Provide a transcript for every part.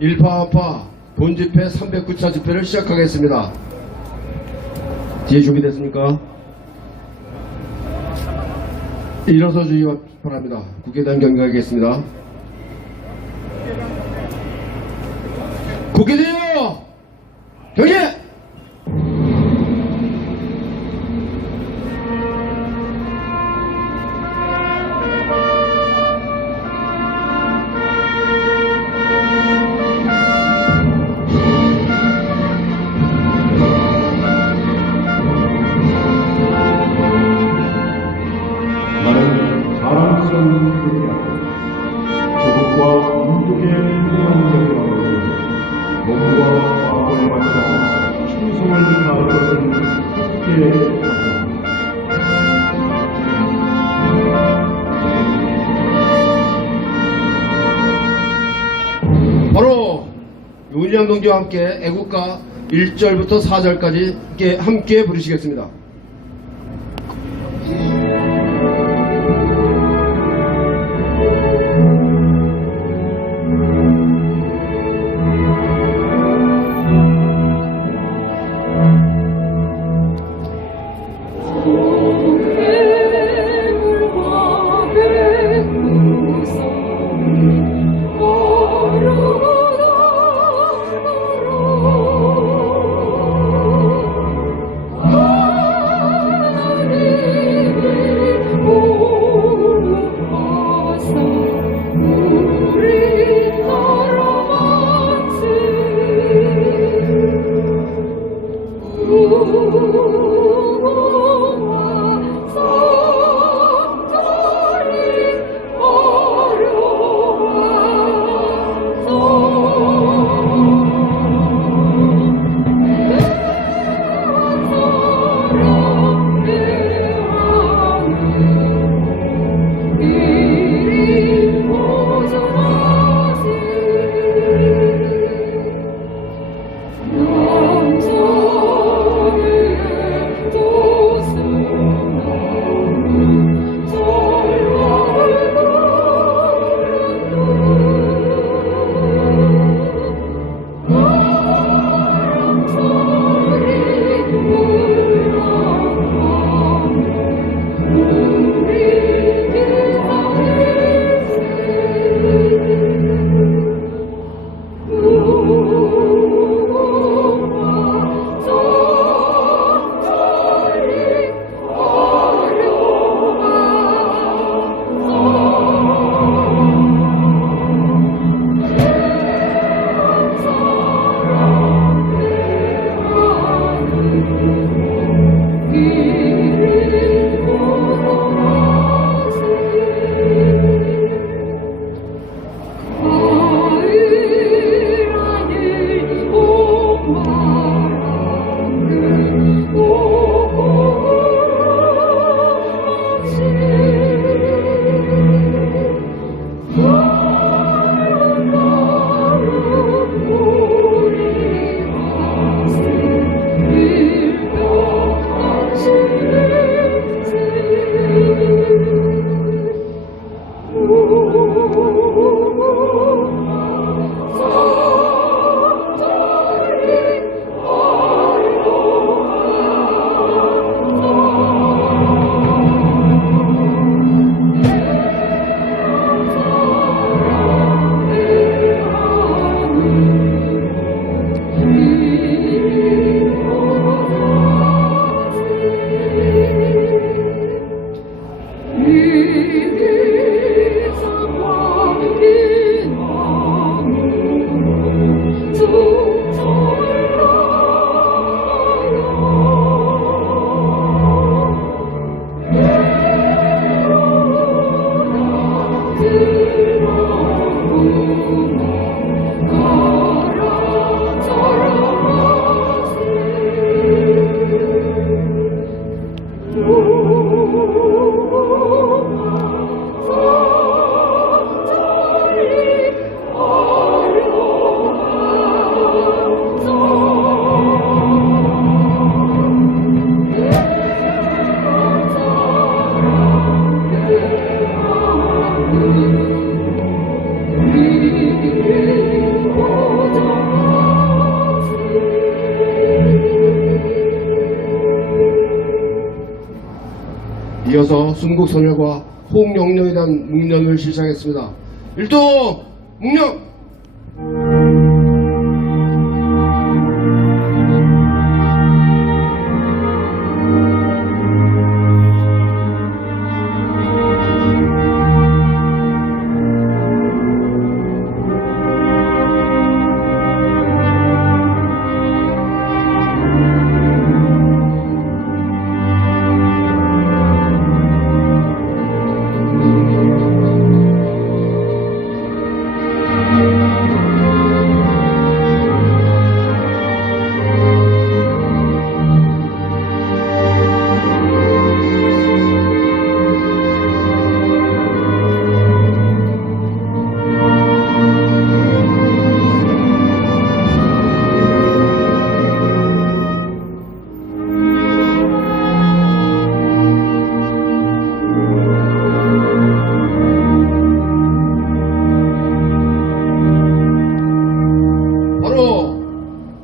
일파만파 본집회 309차 집회를 시작하겠습니다. 뒤에 준비됐습니까? 일어서 주기 바랍니다. 국회의원 경기하겠습니다. 국회의원 경기! 조국과 민족의 평화를 몸과 마음을 바쳐 충성을 다할 것을 굳게 바로 윤희양 동지와 함께 애국가 1절부터 4절까지 함께 부르시겠습니다. Oh, 'Cause 이어서 순국선열과 홍영령에 대한 묵념을 실시하겠습니다. 일동 묵념!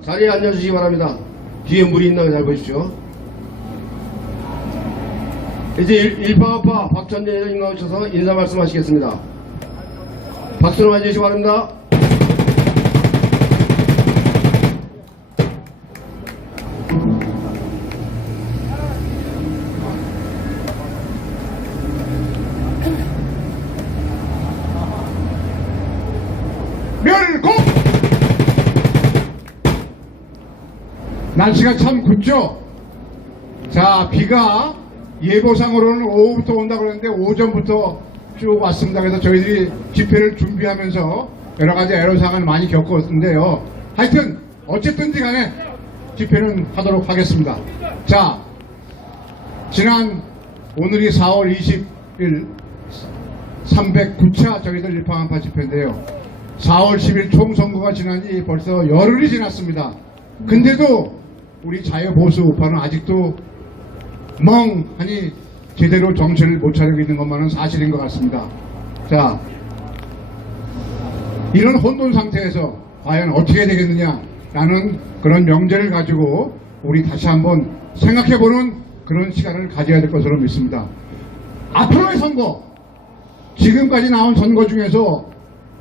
자리에 앉아주시기 바랍니다. 뒤에 물이 있나 잘 보십시오. 이제 일파업파 박천재 회장님 나오셔서 인사 말씀하시겠습니다. 박수로 맞이해주시기 바랍니다. 멸공! 날씨가 참 굽죠? 자, 비가 예보상으로는 오후부터 온다고 그러는데 오전부터 쭉 왔습니다. 그래서 저희들이 집회를 준비하면서 여러 가지 애로사항을 많이 겪었는데요. 하여튼 어쨌든지 간에 집회는 하도록 하겠습니다. 자, 오늘이 4월 20일 309차 저희들 일파만파 집회인데요. 4월 10일 총선거가 지난 지 벌써 열흘이 지났습니다. 근데도 우리 자유보수우파는 아직도 멍하니 제대로 정신을 못 차리고 있는 것만은 사실인 것 같습니다. 자, 이런 혼돈 상태에서 과연 어떻게 되겠느냐라는 그런 명제를 가지고 우리 다시 한번 생각해보는 그런 시간을 가져야 될 것으로 믿습니다. 앞으로의 선거, 지금까지 나온 선거 중에서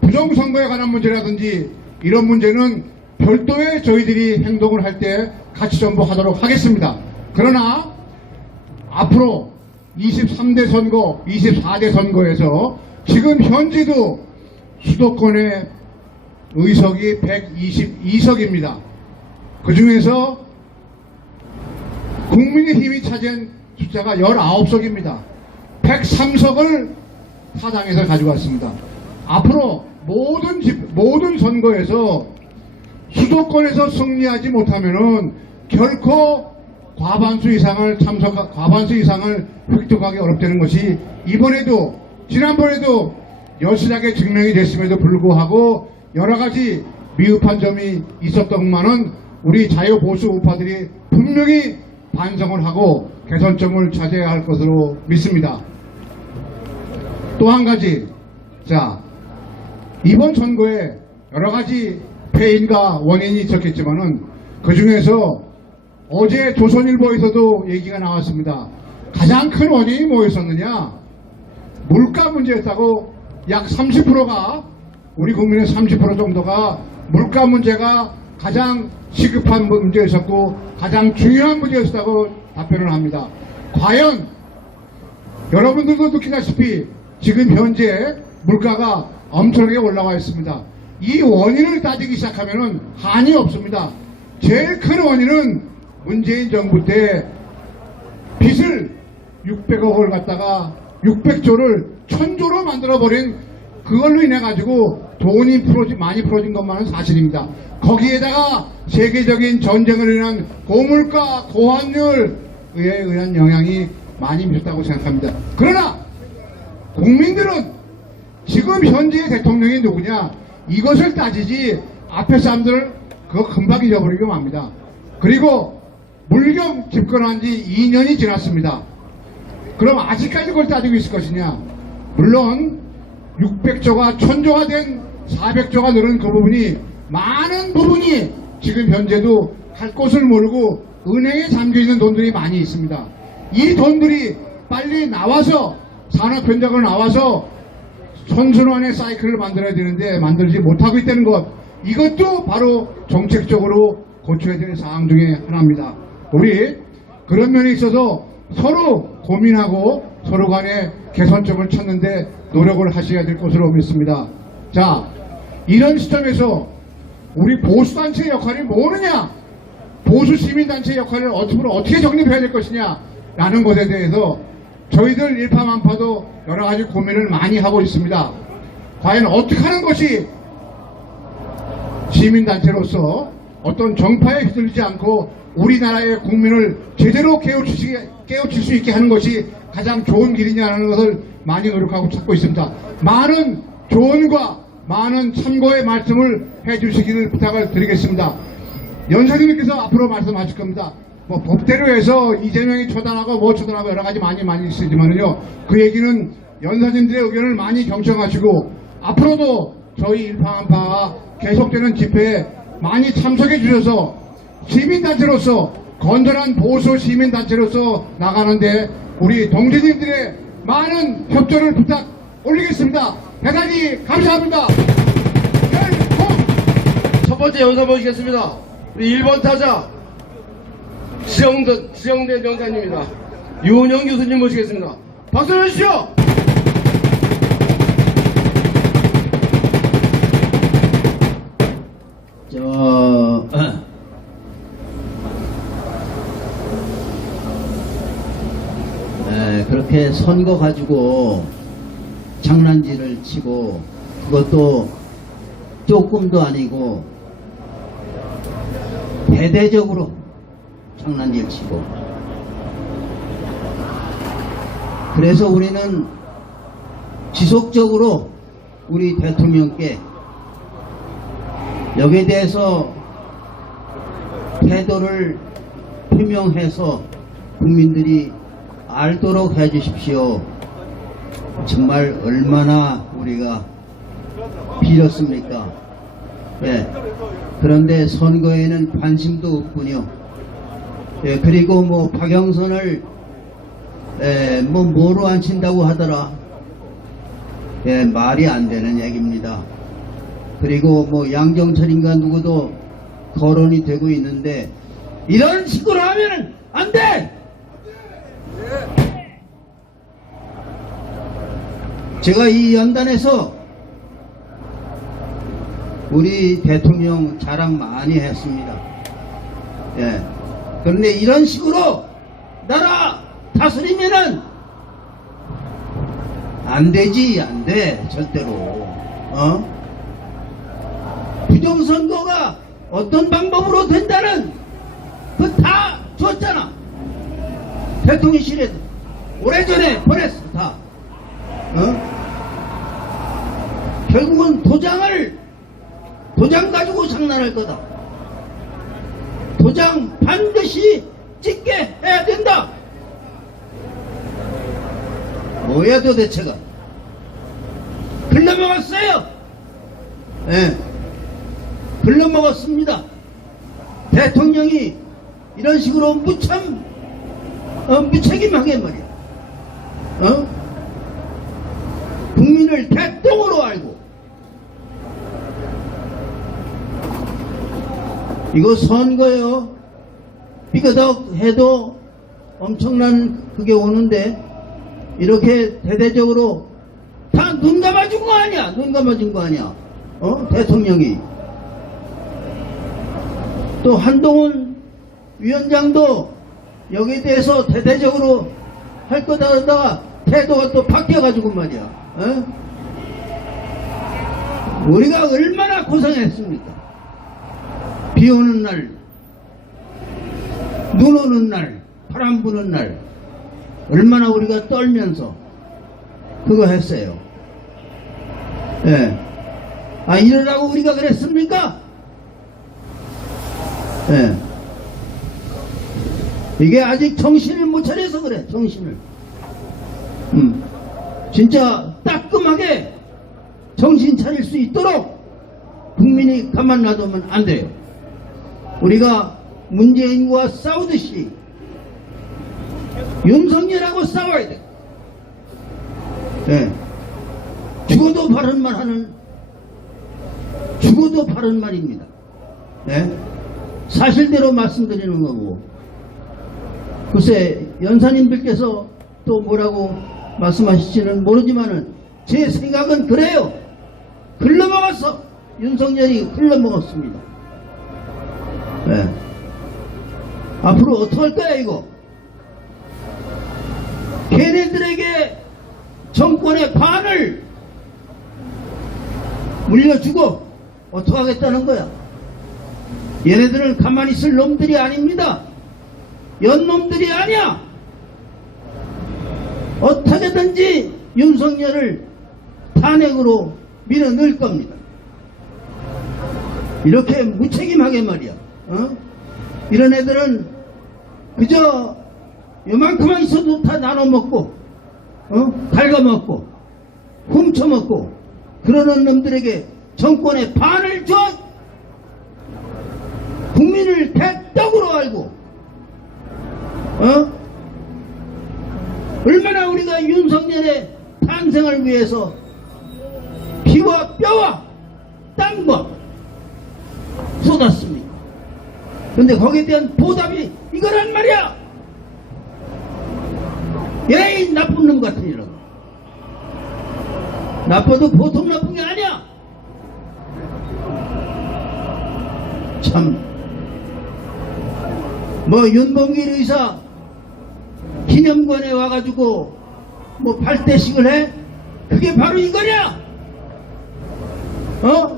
부정선거에 관한 문제라든지 이런 문제는 별도의 저희들이 행동을 할 때 같이 전부하도록 하겠습니다. 그러나 앞으로 23대 선거, 24대 선거에서 지금 현재도 수도권의 의석이 122석입니다. 그 중에서 국민의힘이 차지한 숫자가 19석입니다. 103석을 타당해서 가져갔습니다. 앞으로 모든 선거에서 수도권에서 승리하지 못하면은 결코 과반수 이상을 획득하기 어렵다는 것이 이번에도 지난번에도 여실하게 증명이 됐음에도 불구하고 여러 가지 미흡한 점이 있었던만은 우리 자유보수 우파들이 분명히 반성을 하고 개선점을 찾아야 할 것으로 믿습니다. 또 한 가지, 자, 이번 선거에 여러 가지 패인과 원인이 있었겠지만은 그 중에서 어제 조선일보에서도 얘기가 나왔습니다. 가장 큰 원인이 뭐였었느냐? 물가 문제였다고. 약 30%가 우리 국민의 30% 정도가 물가 문제가 가장 시급한 문제였었고 가장 중요한 문제였다고 답변을 합니다. 과연 여러분들도 느끼다시피 지금 현재 물가가 엄청나게 올라와 있습니다. 이 원인을 따지기 시작하면은 한이 없습니다. 제일 큰 원인은 문재인 정부 때 빚을 600억을 갖다가 600조를 1000조로 만들어버린 그걸로 인해 가지고 돈이 많이 풀어진 것만은 사실입니다. 거기에다가 세계적인 전쟁을 인한 고물가, 고환율에 의한 영향이 많이 미쳤다고 생각합니다. 그러나 국민들은 지금 현재의 대통령이 누구냐 이것을 따지지 앞에 사람들을 그거 금방 잊어버리고 맙니다. 그리고 물경 집권한 지 2년이 지났습니다. 그럼 아직까지 그걸 따지고 있을 것이냐? 물론 600조가 1000조가 된 400조가 늘은 그 부분이 많은 부분이 지금 현재도 할 곳을 모르고 은행에 잠겨있는 돈들이 많이 있습니다. 이 돈들이 빨리 나와서 산업 현장으로 나와서 선순환의 사이클을 만들어야 되는데 만들지 못하고 있다는 것, 이것도 바로 정책적으로 고쳐야 될 사항 중에 하나입니다. 우리 그런 면에 있어서 서로 고민하고 서로 간에 개선점을 찾는데 노력을 하셔야 될 것으로 믿습니다. 자, 이런 시점에서 우리 보수단체의 역할이 뭐느냐, 보수시민단체의 역할을 어떻게 정립해야 될 것이냐 라는 것에 대해서 저희들 일파만파도 여러 가지 고민을 많이 하고 있습니다. 과연 어떻게 하는 것이 시민단체로서 어떤 정파에 휘둘리지 않고 우리나라의 국민을 제대로 깨우칠 수 있게 하는 것이 가장 좋은 길이냐는 것을 많이 노력하고 찾고 있습니다. 많은 조언과 많은 참고의 말씀을 해주시기를 부탁을 드리겠습니다. 연사님께서 앞으로 말씀하실 겁니다. 뭐 법대로 해서 이재명이 처단하고 뭐 처단하고 여러 가지 많이 있으지만은요, 그 얘기는 연사님들의 의견을 많이 경청하시고 앞으로도 저희 일파만파가 계속되는 집회에 많이 참석해 주셔서 시민단체로서 건전한 보수 시민단체로서 나가는데 우리 동지님들의 많은 협조를 부탁 올리겠습니다. 대단히 감사합니다. 첫 번째 연사 모시겠습니다. 우리 1번 타자 지정대 명단입니다. 유은영 교수님 모시겠습니다. 박수를 주시오. 그렇게 선거 가지고 장난질을 치고 그것도 조금도 아니고 대대적으로 장난질 치고, 그래서 우리는 지속적으로 우리 대통령께 여기에 대해서 태도를 표명해서 국민들이 알도록 해주십시오. 정말 얼마나 우리가 빌었습니까? 예. 그런데 선거에는 관심도 없군요. 예. 그리고 뭐 박영선을 뭐로 앉힌다고 하더라. 예. 말이 안 되는 얘기입니다. 그리고 뭐 양정철인가 누구도 거론이 되고 있는데 이런 식으로 하면은 안 돼! 제가 이 연단에서 우리 대통령 자랑 많이 했습니다. 예. 그런데 이런 식으로 나라 다스리면은 안 되지, 안 돼, 절대로. 부정선거가 어떤 방법으로 된다는 그 다 줬잖아. 대통령실에도 오래전에 보냈어, 다. 결국은 도장 가지고 장난할 거다. 도장 반드시 찍게 해야 된다. 뭐야 도대체가? 글러먹었어요. 예. 글러먹었습니다. 대통령이 이런 식으로 무책임하게 말이야. 국민을 대통으로 알고, 이거 선거요. 삐그덕 해도 엄청난 그게 오는데 이렇게 대대적으로 다 눈 감아준 거 아니야? 눈 감아준 거 아니야? 대통령이. 또 한동훈 위원장도 여기에 대해서 대대적으로 할 거다 하다가 태도가 또 바뀌어가지고 말이야. 우리가 얼마나 고생했습니까? 비 오는 날, 눈 오는 날, 바람 부는 날, 얼마나 우리가 떨면서 그거 했어요. 예. 아, 이러라고 우리가 그랬습니까? 예. 이게 아직 정신을 못 차려서 그래, 정신을. 진짜 따끔하게 정신 차릴 수 있도록 국민이 가만 놔두면 안 돼요. 우리가 문재인과 싸우듯이 윤석열하고 싸워야 돼. 네. 죽어도 바른 말 하는, 죽어도 바른 말입니다. 네. 사실대로 말씀드리는 거고. 글쎄, 연사님들께서 또 뭐라고 말씀하실지는 모르지만은 제 생각은 그래요. 흘러먹었어. 윤석열이 흘러먹었습니다. 네. 앞으로 어떡할 거야 이거? 걔네들에게 정권의 반을 물려주고 어떡하겠다는 거야? 얘네들은 가만히 있을 놈들이 아닙니다. 연놈들이 아니야. 어떻게든지 윤석열을 탄핵으로 밀어 넣을 겁니다. 이렇게 무책임하게 말이야. 이런 애들은 그저 요만큼만 있어도 다 나눠 먹고, 갉아먹고, 훔쳐먹고, 그러는 놈들에게 정권의 반을 줘! 국민을 대떡으로 알고, 얼마나 우리가 윤석열의 탄생을 위해서 피와 뼈와 땀과 쏟았습니다. 근데 거기에 대한 보답이 이거란 말이야! 에이, 나쁜 놈 같은 이라고. 나빠도 보통 나쁜 게 아니야! 참, 윤봉길 의사 기념관에 와가지고 발대식을 해? 그게 바로 이거냐?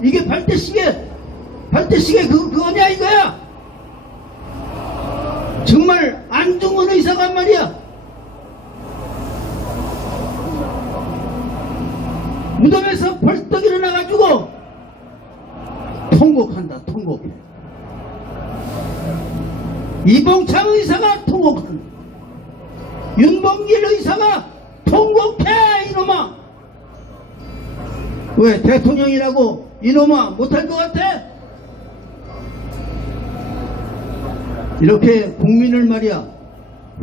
이게 발대식의 그거냐 이거야? 정말 안중근 의사가 말이야. 무덤에서 벌떡 일어나가지고 통곡한다. 통곡해. 이봉창 의사가 통곡한다. 윤봉길 의사가 통곡해 이놈아. 왜 대통령이라고 이놈아 못할 것 같아? 이렇게 국민을 말이야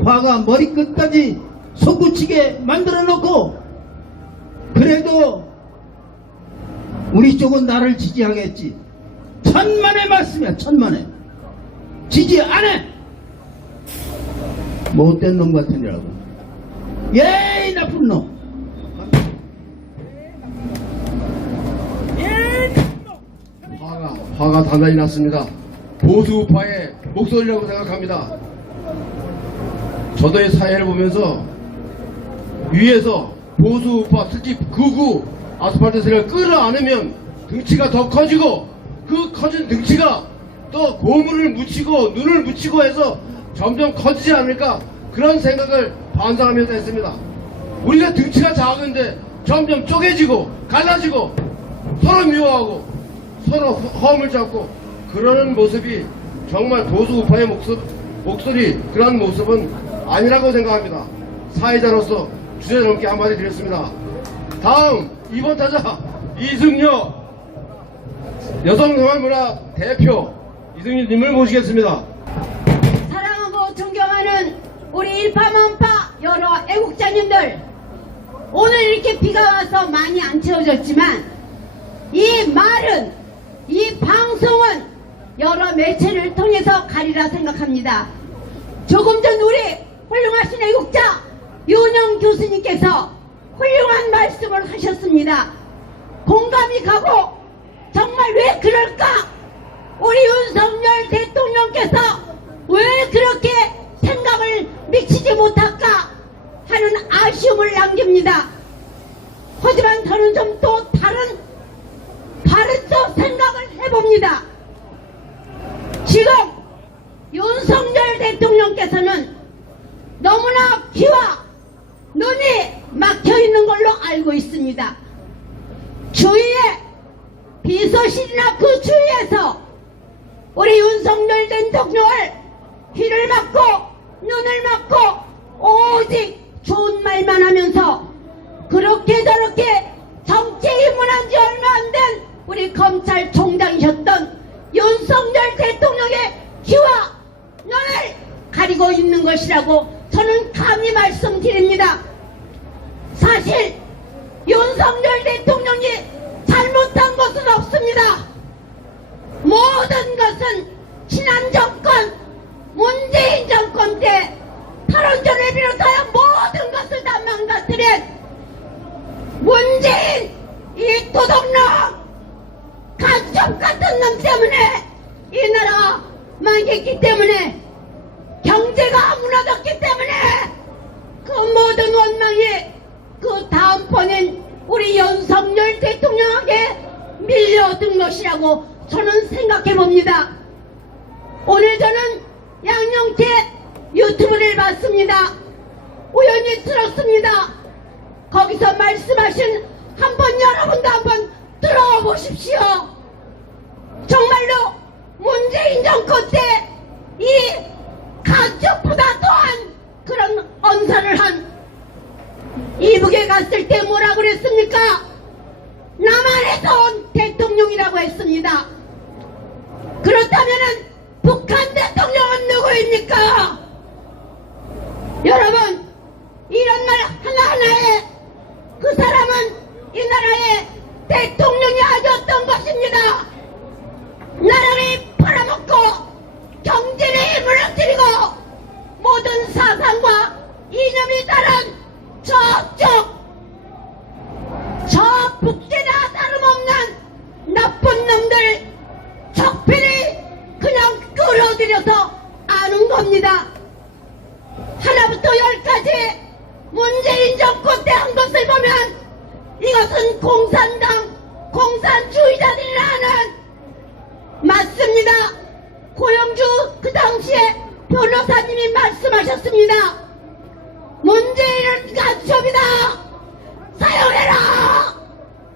화가 머리끝까지 솟구치게 만들어 놓고 그래도 우리 쪽은 나를 지지하겠지. 천만의 말씀이야. 천만의. 지지 안 해. 못된 놈 같으니라고. 예이 나쁜 놈. 화가 단단히 났습니다. 보수우파의 목소리라고 생각합니다. 저도 이 사회를 보면서 위에서 보수우파 특히 극우 아스팔트 세력을 끌어안으면 등치가 더 커지고 그 커진 등치가 또 고물을 묻히고 눈을 묻히고 해서 점점 커지지 않을까 그런 생각을 반성하면서 했습니다. 우리가 등치가 작은데 점점 쪼개지고 갈라지고 서로 미워하고 서로 허음을 잡고 그러는 모습이 정말 보수우파의 목소리 그런 모습은 아니라고 생각합니다. 사회자로서 주제 넘게 한마디 드렸습니다. 다음 2번 타자 이승효 여성생활문화 대표 이승효님을 모시겠습니다. 사랑하고 존경하는 우리 일파만파 여러 애국자님들, 오늘 이렇게 비가 와서 많이 안 채워졌지만 이 말은, 이 방송은 여러 매체를 통해서 가리라 생각합니다. 조금 전 우리 훌륭하신 애국자 윤영 교수님께서 훌륭한 말씀을 하셨습니다. 공감이 가고 정말 왜 그럴까? 우리 윤석열 대통령께서 왜 그렇게 생각을 미치지 못할까 하는 아쉬움을 남깁니다. 하지만 저는 좀 또 다른 또 생각을 해봅니다. 지금 윤석열 대통령께서는 너무나 귀와 눈이 막혀있는 걸로 알고 있습니다. 주위에 비서실이나 그 주위에서 우리 윤석열 대통령을 귀를 막고 눈을 막고 오직 좋은 말만 하면서 그렇게 저렇게 정치에 입문한 지 얼마 안 된 우리 검찰총장이셨던 윤석열 대통령의 귀와 눈을 가리고 있는 것이라고 저는 감히 말씀드립니다. 사실 윤석열 대통령이 잘못한 것은 없습니다. 모든 것은 지난 정권, 문재인 정권 때 탈원전을 비롯하여 모든 것을 다 망가뜨린 문재인 이 도둑놈, 간첩 같은 놈 때문에 이 나라가 망했기 때문에, 경제가 무너졌기 때문에 그 모든 원망이 그 다음번엔 우리 윤석열 대통령에게 밀려든 것이라고 저는 생각해 봅니다. 오늘 저는 양영태 유튜브를 봤습니다. 우연히 들었습니다. 거기서 말씀하신 한번 여러분도 한번 들어보십시오. 정말로 문재인 정권 때 이 가족보다 더한 그런 언사를 한, 이북에 갔을 때 뭐라 그랬습니까? 남한에서 온 대통령이라고 했습니다. 그렇다면은 북한 대통령은 누구입니까? 여러분, 이런 말 하나하나에 그 사람은 이 나라의 대통령이 아니었던 것입니다. 나라를 팔아먹고 경제를 무너뜨리고 모든 사상과 이념이 다른 저쪽 저 북대나 다름없는 나쁜 놈들 적폐를 그냥 끌어들여서 아는 겁니다. 하나부터 열까지 문재인 정권 때 한 것을 보면 이것은 공산당, 공산주의자들이 하는, 맞습니다. 고영주 그 당시에 변호사님이 말씀하셨습니다. 문재인은 간첩이다, 사용해라.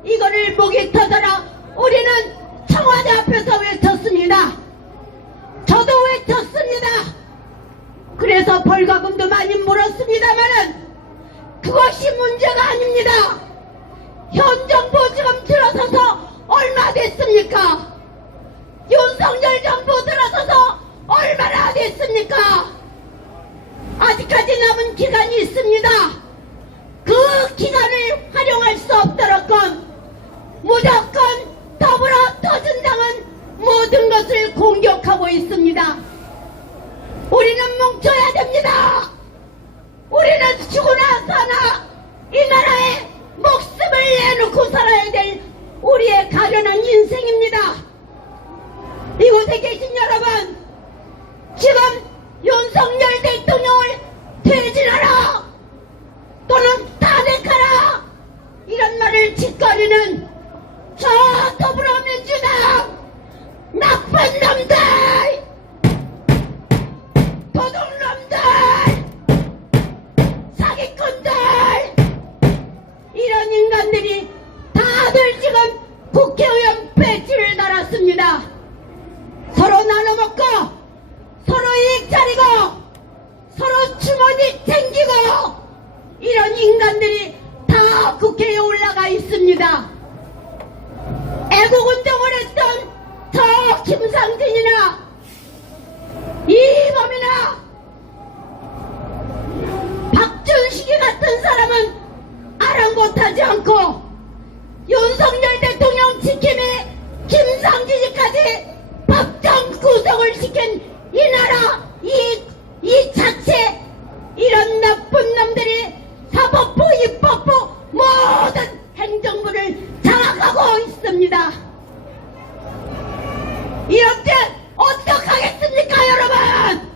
이거를 목이 터져라 우리는 청와대 앞에서 외쳤습니다. 저도 외쳤습니다. 그래서 벌과금도 많이 물었습니다만은 그것이 문제가 아닙니다. 현 정부 지금 들어서서 얼마 됐습니까? 윤석열 정부 들어서서 얼마나 됐습니까? 아직까지 남은 기간이 있습니다. 그 기간을 활용할 수 없도록끔 무조건 더불어 터진당은 모든 것을 공격하고 있습니다. 우리는 뭉쳐야 됩니다. 우리는 죽으나 사나 이 나라에 목숨을 내놓고 살아야 될 우리의 가련한 인생입니다. 이곳에 계신 여러분, 지금 윤석열 대통령을 퇴진하라 또는 탄핵하라 이런 말을 짓거리는 저 더불어민주당 나쁜 놈들, 도둑놈들, 사기꾼들, 이런 인간들이 다들 지금 국회의원 배지를 달았습니다. 서로 나눠먹고 서로 이익 차리고 서로 주머니 챙기고 이런 인간들이 다 국회에 올라가 있습니다. 애국운동을 했던 저 김상진이나 이범이나 박준식이 같은 사람은 아랑곳하지 않고 윤석열 대통령 지킴이 김상진이까지 법정 구속을 시킨 이 나라 이 자체, 이런 나쁜 놈들이 사법부, 입법부 모든 행정부를 장악하고 있습니다. 이렇게 어떡하겠습니까 여러분?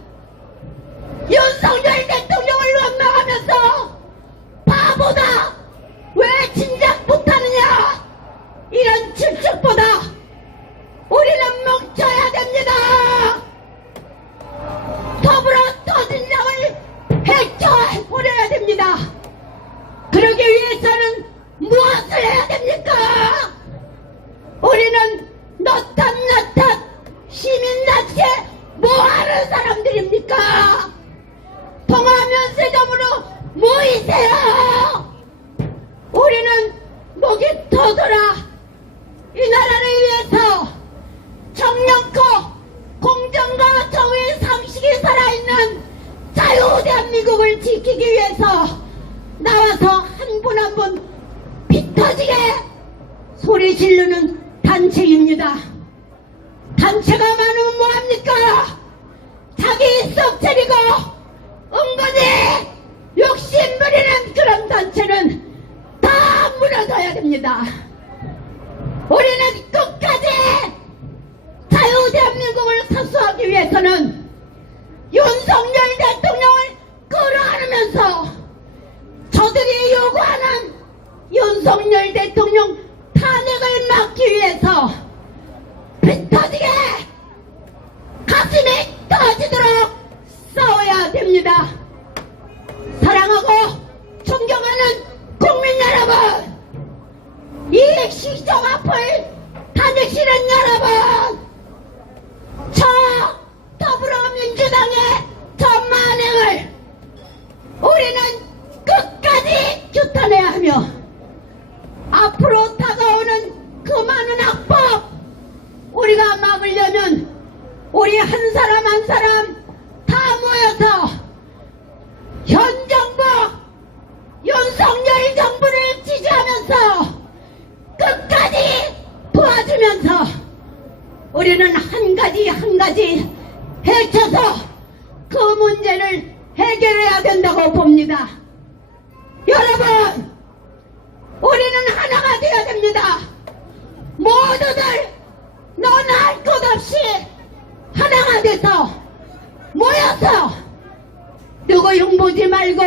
윤석열 대통령을 원망하면서 바보다, 왜 진작 못하느냐, 이런 질책보다 우리는 뭉쳐야 됩니다. 더불어 터진당을 해쳐버려야 됩니다. 그러기 위해서는 무엇을 해야 됩니까? 우리는 너탓 시민단체 뭐하는 사람들입니까? 통화면세점으로 모이세요. 우리는 목이 터져라 이 나라를 위해서 정령코 공정과 정의의 상식이 살아있는 자유 대한민국을 단체가 많으면 뭐합니까? 자기 썩 차리고 은근히 욕심 부리는 그런 단체는 다 무너져야 됩니다. 우리는 끝까지 자유 대한민국을 사수하기 위해서는 윤석열 대통령을 끌어안으면서 저들이 요구하는 윤석열 대통령 탄핵을 막기 위해서 피 터지게 가슴이 터지도록 싸워야 됩니다. 사랑하고 존경하는 국민 여러분, 이 시정 앞을 다니시는 여러분, 저 더불어민주당의 저 만행을 우리는 끝까지 규탄해야 하며 앞으로 다가오는 그 많은 악법 우리가 막으려면 우리 한 사람 한 사람 다 모여서 현 정부 윤석열 정부를 지지하면서 끝까지 도와주면서 우리는 한 가지 한 가지 헤쳐서 그 문제를 해결해야 된다고 봅니다. 여러분, 우리는 하나가 되어야 됩니다. 모두들 너나 할 것 없이 하나가 돼서 모여서 누구 흉보지 말고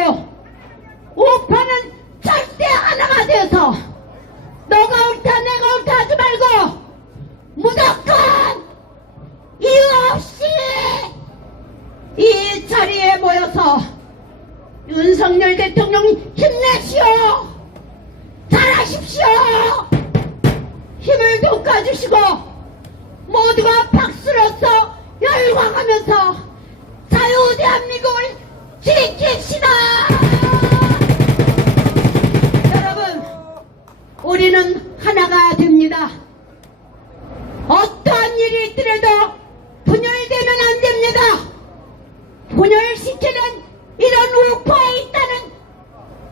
우파는 절대 하나가 되어서 너가 옳다 내가 옳다 하지 말고 무조건 이유 없이 이 자리에 모여서 윤석열 대통령 힘내시오, 잘하십시오, 힘을 돋궈주시고 모두가 박수로서 열광하면서 자유 대한민국을 지킵시다. 여러분, 우리는 하나가 됩니다. 어떠한 일이 있더라도 분열되면 안 됩니다. 분열시키는 이런 우파에 있다는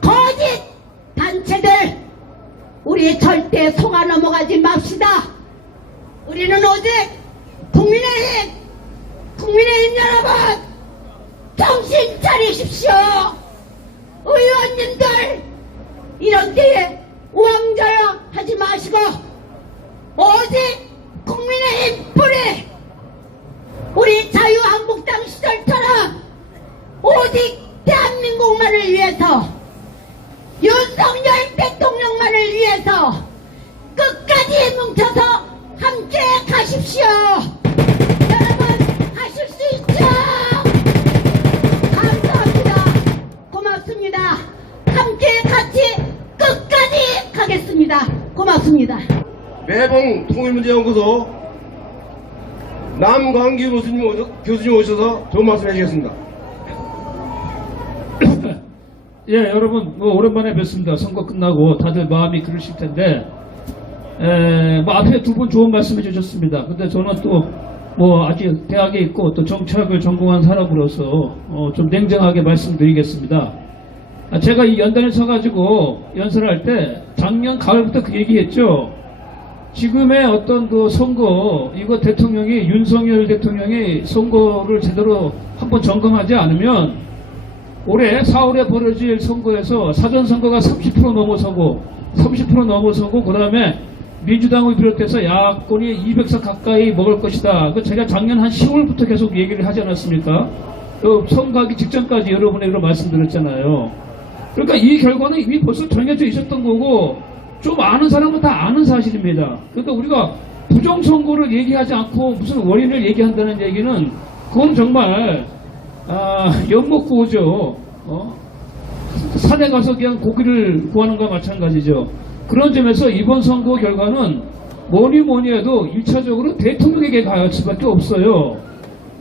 거짓 단체들 우리 절대 속아 넘어가지 맙시다. 우리는 오직 국민의힘 여러분 정신 차리십시오. 의원님들 이런 때에 우왕좌왕 하지 마시고 오직 국민의힘 뿌리 우리 자유한국당 시절처럼 오직 대한민국만을 위해서 윤석열 대통령만을 위해서 끝까지 뭉쳐서 함께 가십시오. 여러분 하실 수 있죠? 감사합니다. 고맙습니다. 함께 같이 끝까지 가겠습니다. 고맙습니다. 매봉 통일문제연구소 남광규 교수님 오셔서 좋은 말씀 해주시겠습니다. 예, 여러분, 오랜만에 뵙습니다. 선거 끝나고 다들 마음이 그러실 텐데, 앞에 두 분 좋은 말씀 해주셨습니다. 근데 저는 또, 아직 대학에 있고 또 정치학을 전공한 사람으로서, 좀 냉정하게 말씀드리겠습니다. 제가 이 연단에 서가지고 연설할 때 작년 가을부터 그 얘기했죠. 지금의 어떤 그 선거, 이거 대통령이, 윤석열 대통령이 선거를 제대로 한번 점검하지 않으면 올해 4월에 벌어질 선거에서 사전선거가 30% 넘어서고 그 다음에 민주당을 비롯해서 야권이 200석 가까이 먹을 것이다. 그 제가 작년 한 10월부터 계속 얘기를 하지 않았습니까? 선거하기 직전까지 여러분에게 말씀드렸잖아요. 그러니까 이 결과는 이미 벌써 정해져 있었던 거고 좀 아는 사람은 다 아는 사실입니다. 그러니까 우리가 부정선거를 얘기하지 않고 무슨 원인을 얘기한다는 얘기는 그건 정말 연못구호죠. 산에 가서 그냥 고기를 구하는 것과 마찬가지죠. 그런 점에서 이번 선거 결과는 뭐니 해도 1차적으로 대통령에게 갈 수밖에 없어요.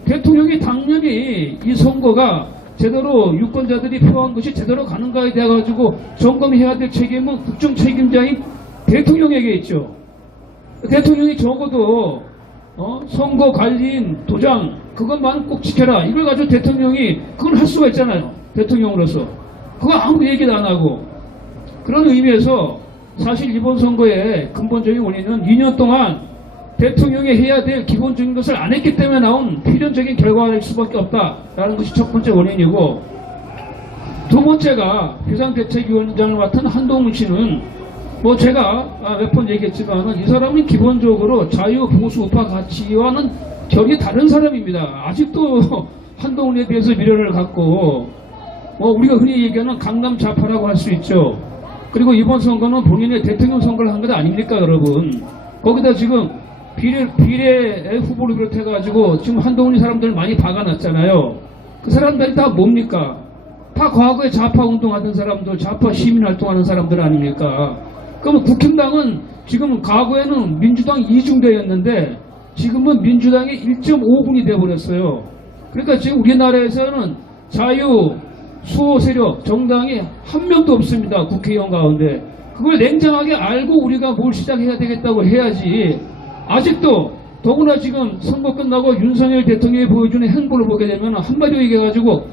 대통령이 당연히 이 선거가 제대로 유권자들이 표한 것이 제대로 가는가에 대해 가지고 점검해야 될 책임은 국정 책임자인 대통령에게 있죠. 대통령이 적어도 선거 관리인 도장 그것만 꼭 지켜라. 이걸 가지고 대통령이 그걸 할 수가 있잖아요. 대통령으로서. 그거 아무 얘기도 안 하고. 그런 의미에서 사실 이번 선거의 근본적인 원인은 2년 동안 대통령이 해야 될 기본적인 것을 안 했기 때문에 나온 필연적인 결과가 될 수밖에 없다라는 것이 첫 번째 원인이고, 두 번째가 비상대책위원장을 맡은 한동훈 씨는 뭐 제가 몇 번 얘기했지만 이 사람은 기본적으로 자유보수우파 가치와는 결이 다른 사람입니다. 아직도 한동훈에 대해서 미련을 갖고 뭐 우리가 흔히 얘기하는 강남 좌파라고 할 수 있죠. 그리고 이번 선거는 본인의 대통령 선거를 한 것 아닙니까, 여러분? 거기다 지금 비례 후보를 비롯해가지고 지금 한동훈이 사람들 많이 박아놨잖아요. 그 사람들이 다 뭡니까? 다 과거에 좌파 운동하던 사람들, 좌파 시민 활동하는 사람들 아닙니까? 그러면 국힘당은 지금 과거에는 민주당 이중대였는데 지금은 민주당이 1.5군이 돼버렸어요. 그러니까 지금 우리나라에서는 자유, 수호 세력, 정당이 한 명도 없습니다. 국회의원 가운데. 그걸 냉정하게 알고 우리가 뭘 시작해야 되겠다고 해야지. 아직도 더구나 지금 선거 끝나고 윤석열 대통령이 보여주는 행보를 보게 되면 한마디로 얘기해가지고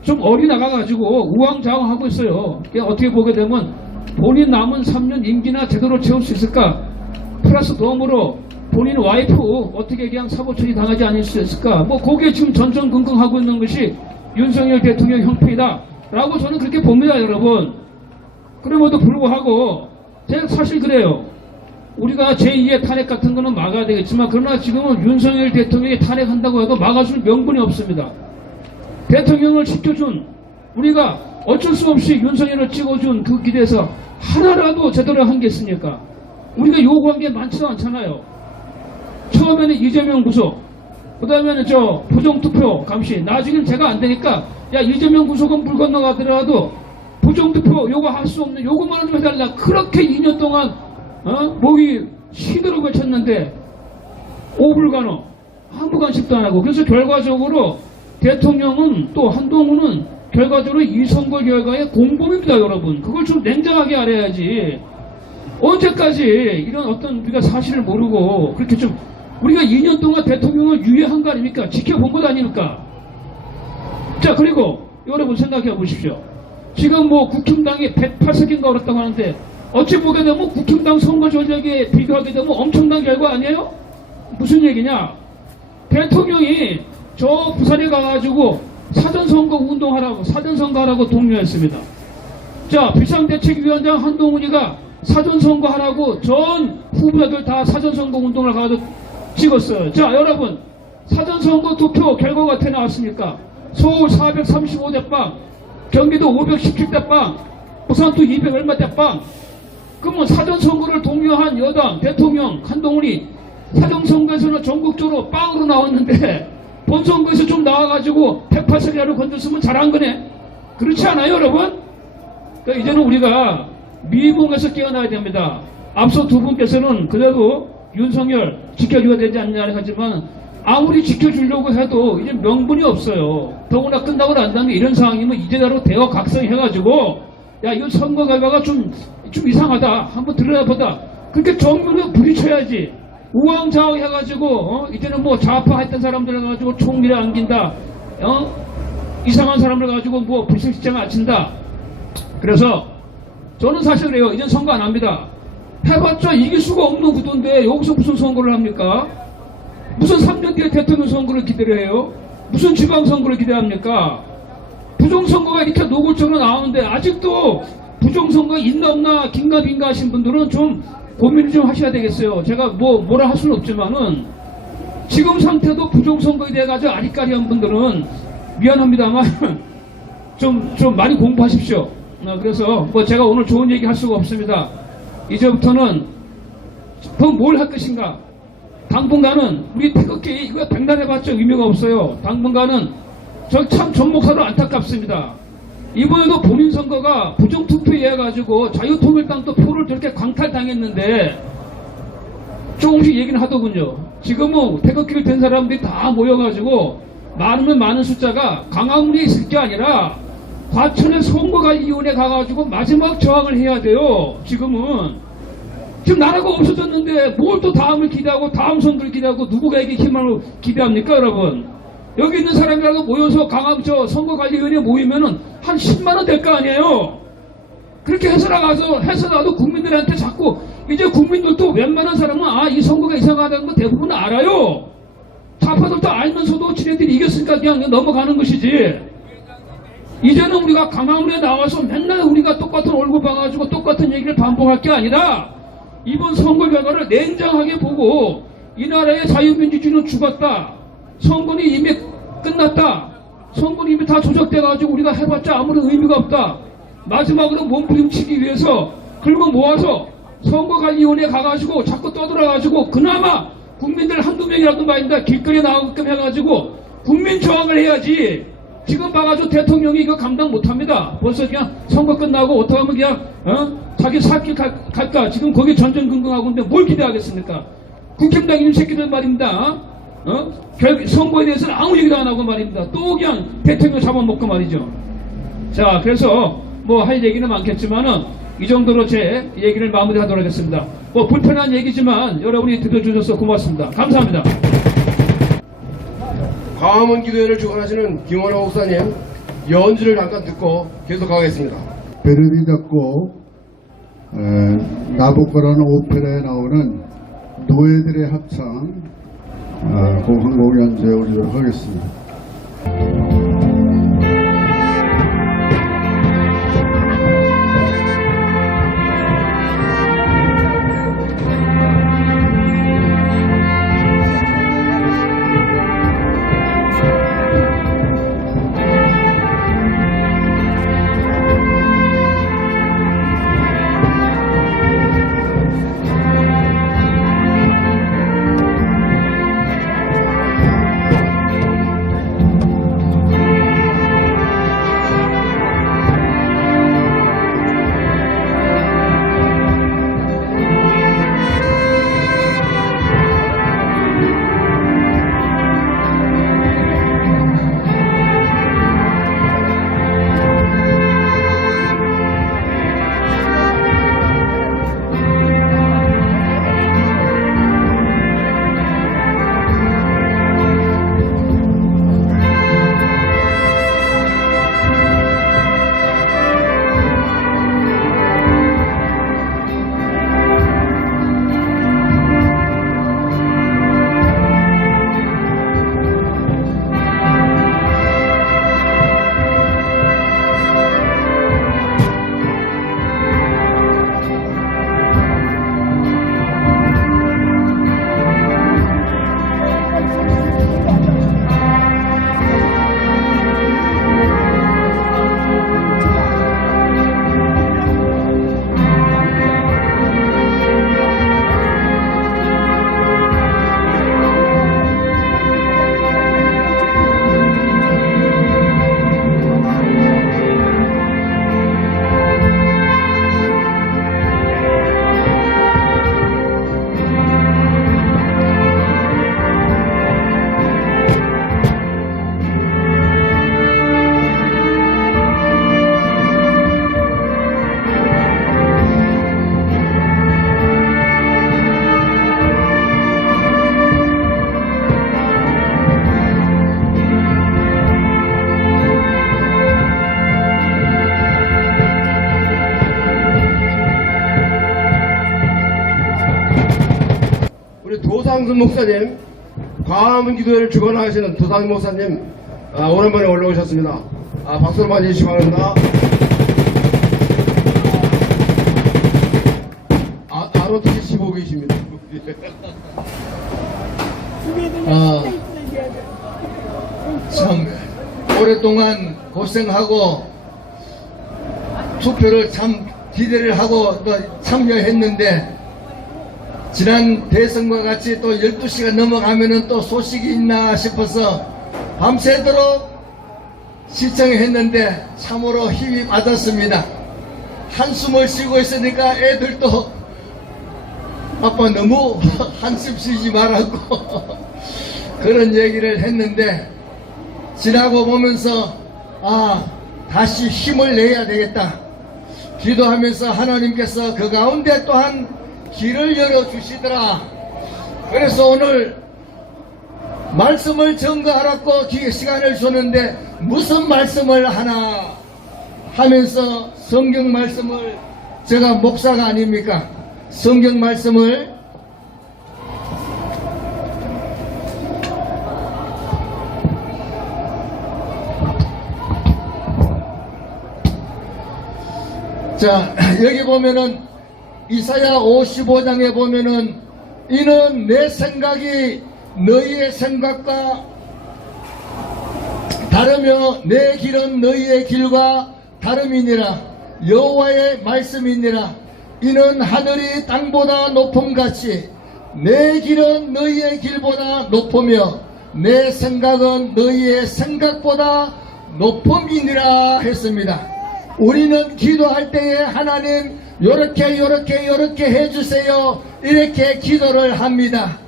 좀 어리나가가지고 우왕좌왕하고 있어요. 어떻게 보게 되면 본인 남은 3년 임기나 제대로 채울 수 있을까? 플러스 덤으로 본인 와이프 어떻게 그냥 사고 처리 당하지 않을 수 있을까? 뭐 거기에 지금 전전긍긍하고 있는 것이 윤석열 대통령 형편이다 라고 저는 그렇게 봅니다, 여러분. 그럼에도 불구하고 제가 사실 그래요. 우리가 제2의 탄핵 같은 거는 막아야 되겠지만 그러나 지금은 윤석열 대통령이 탄핵한다고 해도 막아줄 명분이 없습니다. 대통령을 지켜준, 우리가 어쩔 수 없이 윤석열을 찍어준 그 길에서 하나라도 제대로 한 게 있습니까? 우리가 요구한 게 많지도 않잖아요. 처음에는 이재명 구속, 그 다음에는 저 부정투표 감시, 나중엔 제가 안 되니까 야 이재명 구속은 물 건너가더라도 부정투표 요거 할 수 없는 요거만 좀 해달라. 그렇게 2년 동안 목이 쉬도록 외쳤는데 오불간호 아무 관심도 안 하고, 그래서 결과적으로 대통령은 또 한동훈은 결과적으로 이 선거 결과의 공범입니다, 여러분. 그걸 좀 냉정하게 알아야지. 언제까지 이런 어떤 우리가 사실을 모르고 그렇게 좀 우리가 2년 동안 대통령을 유예한 거 아닙니까? 지켜본 것 아닙니까? 자, 그리고 여러분 생각해 보십시오. 지금 뭐 국힘당이 108석인가 그렇다고 하는데 어찌 보게 되면 국힘당 선거 전략에 비교하게 되면 엄청난 결과 아니에요? 무슨 얘기냐? 대통령이 저 부산에 가가지고 사전선거 운동하라고, 사전선거하라고 독려했습니다. 자, 비상대책위원장 한동훈이가 사전선거하라고 전 후보자들 다 사전선거 운동을 가가지고 찍었어요. 자, 여러분, 사전선거 투표 결과가 어떻게 나왔습니까? 서울 435대 빵, 경기도 517대 빵, 부산도 200 얼마 대 빵. 그러면 사전선거를 독려한 여당, 대통령 한동훈이 사전선거에서는 전국적으로 빵으로 나왔는데 본선거에서 좀 나와가지고 108석이라도 건졌으면 잘한 거네. 그렇지 않아요, 여러분? 그러니까 이제는 우리가 미궁에서 깨어나야 됩니다. 앞서 두 분께서는 그래도 윤석열 지켜줘야 되지 않냐 하지만 아무리 지켜주려고 해도 이제 명분이 없어요. 더구나 끝나고 난 다음에 이런 상황이면 이제대로 대화 각성해가지고 야, 이거 선거 결과가 좀 이상하다. 한번 들여다보다. 그렇게 정면에 부딪혀야지. 우왕좌왕 해가지고 이제는 뭐 좌파 했던 사람들 해가지고 총미를 안긴다. 이상한 사람들 가지고 뭐 불신시장 아친다. 그래서 저는 사실 그래요. 이젠 선거 안 합니다. 해봤자 이길 수가 없는 구도인데 여기서 무슨 선거를 합니까? 무슨 3년 뒤에 대통령 선거를 기대해요? 무슨 지방선거를 기대합니까? 부정선거가 이렇게 노골적으로 나오는데 아직도 부정선거 있나 없나 긴가민가 하신 분들은 좀 고민을 좀 하셔야 되겠어요. 제가 뭐라 할 수는 없지만은 지금 상태도 부정선거에 대해 가지고 아리까리한 분들은 미안합니다만 좀 많이 공부하십시오. 그래서 뭐 제가 오늘 좋은 얘기 할 수가 없습니다. 이제부터는 더 뭘 할 것인가. 당분간은 우리 태극기 이거 백날해봤자 의미가 없어요. 당분간은 저 참 전목사로 안타깝습니다. 이번에도 본인 선거가 부정투표에 해가지고 자유통일당도 표를 저렇게 강탈당했는데 조금씩 얘기는 하더군요. 지금은 태극기를 든 사람들이 다 모여가지고 많으면 많은 숫자가 광화문에 있을 게 아니라 과천의 선거관리위원회 가가지고 마지막 저항을 해야 돼요. 지금 나라가 없어졌는데 뭘 또 다음을 기대하고 다음 선거를 기대하고 누구에게 희망을 기대합니까, 여러분? 여기 있는 사람이라도 모여서 선거관리위원회 모이면은 한 10만원 될 거 아니에요? 그렇게 해서라도 국민들한테 자꾸 이제 국민들도 웬만한 사람은 이 선거가 이상하다는 거 대부분 알아요. 좌파들도 알면서도 지네들이 이겼으니까 그냥 넘어가는 것이지. 이제는 우리가 강화문에 나와서 맨날 우리가 똑같은 얼굴 봐가지고 똑같은 얘기를 반복할 게 아니라 이번 선거 결과를 냉정하게 보고 이 나라의 자유민주주의는 죽었다. 선거는 이미 끝났다. 선거는 이미 다 조작돼가지고 우리가 해봤자 아무런 의미가 없다. 마지막으로 몸부림치기 위해서 긁어 모아서 선거관리위원회에 가가지고 자꾸 떠들어가지고 그나마 국민들 한두 명이라도 말입니다. 길거리에 나오게끔 해가지고 국민 저항을 해야지. 지금 봐가지고 대통령이 이거 감당 못합니다. 벌써 그냥 선거 끝나고 어떻게 하면 그냥 자기 살길 갈까. 지금 거기 전전긍긍하고 있는데 뭘 기대하겠습니까? 국힘당 이놈 새끼들 말입니다. 선거에 대해서는 아무 얘기도 안 하고 말입니다. 또 그냥 대통령 잡아먹고 말이죠. 자, 그래서 뭐 할 얘기는 많겠지만은 이 정도로 제 얘기를 마무리하도록 하겠습니다. 뭐 불편한 얘기지만 여러분이 들어주셔서 고맙습니다. 감사합니다. 광화문 기도회를 주관하시는 김원호 목사님 연주를 잠깐 듣고 계속하겠습니다. 베르디 작곡 나보코라는 오페라에 나오는 노예들의 합창 그 한 곡 연주해 오도록 하겠습니다. 도상순 목사님, 광화문 기도회를 주관하시는 도상순 목사님 오랜만에 올라오셨습니다. 박수로 맞이해주시기 바랍니다. 아로트시 치고 계십니다. 참 오랫동안 고생하고 투표를 참 기대를 하고 또 참여했는데 지난 대선과 같이 또 12시가 넘어가면은 또 소식이 있나 싶어서 밤새도록 시청했는데 참으로 힘이 받았습니다. 한숨을 쉬고 있으니까 애들도 아빠 너무 한숨 쉬지 말라고 그런 얘기를 했는데 지나고 보면서 다시 힘을 내야 되겠다 기도하면서 하나님께서 그 가운데 또한 길을 열어주시더라. 그래서 오늘 말씀을 전가하라고 시간을 줬는데 무슨 말씀을 하나 하면서 성경 말씀을, 제가 목사가 아닙니까? 성경 말씀을 자, 여기 보면은 이사야 55장에 보면은 이는 내 생각이 너희의 생각과 다르며 내 길은 너희의 길과 다름이니라. 여호와의 말씀이니라. 이는 하늘이 땅보다 높음같이 내 길은 너희의 길보다 높으며 내 생각은 너희의 생각보다 높음이니라 했습니다. 우리는 기도할 때에 하나님 요렇게 해주세요 이렇게 기도를 합니다.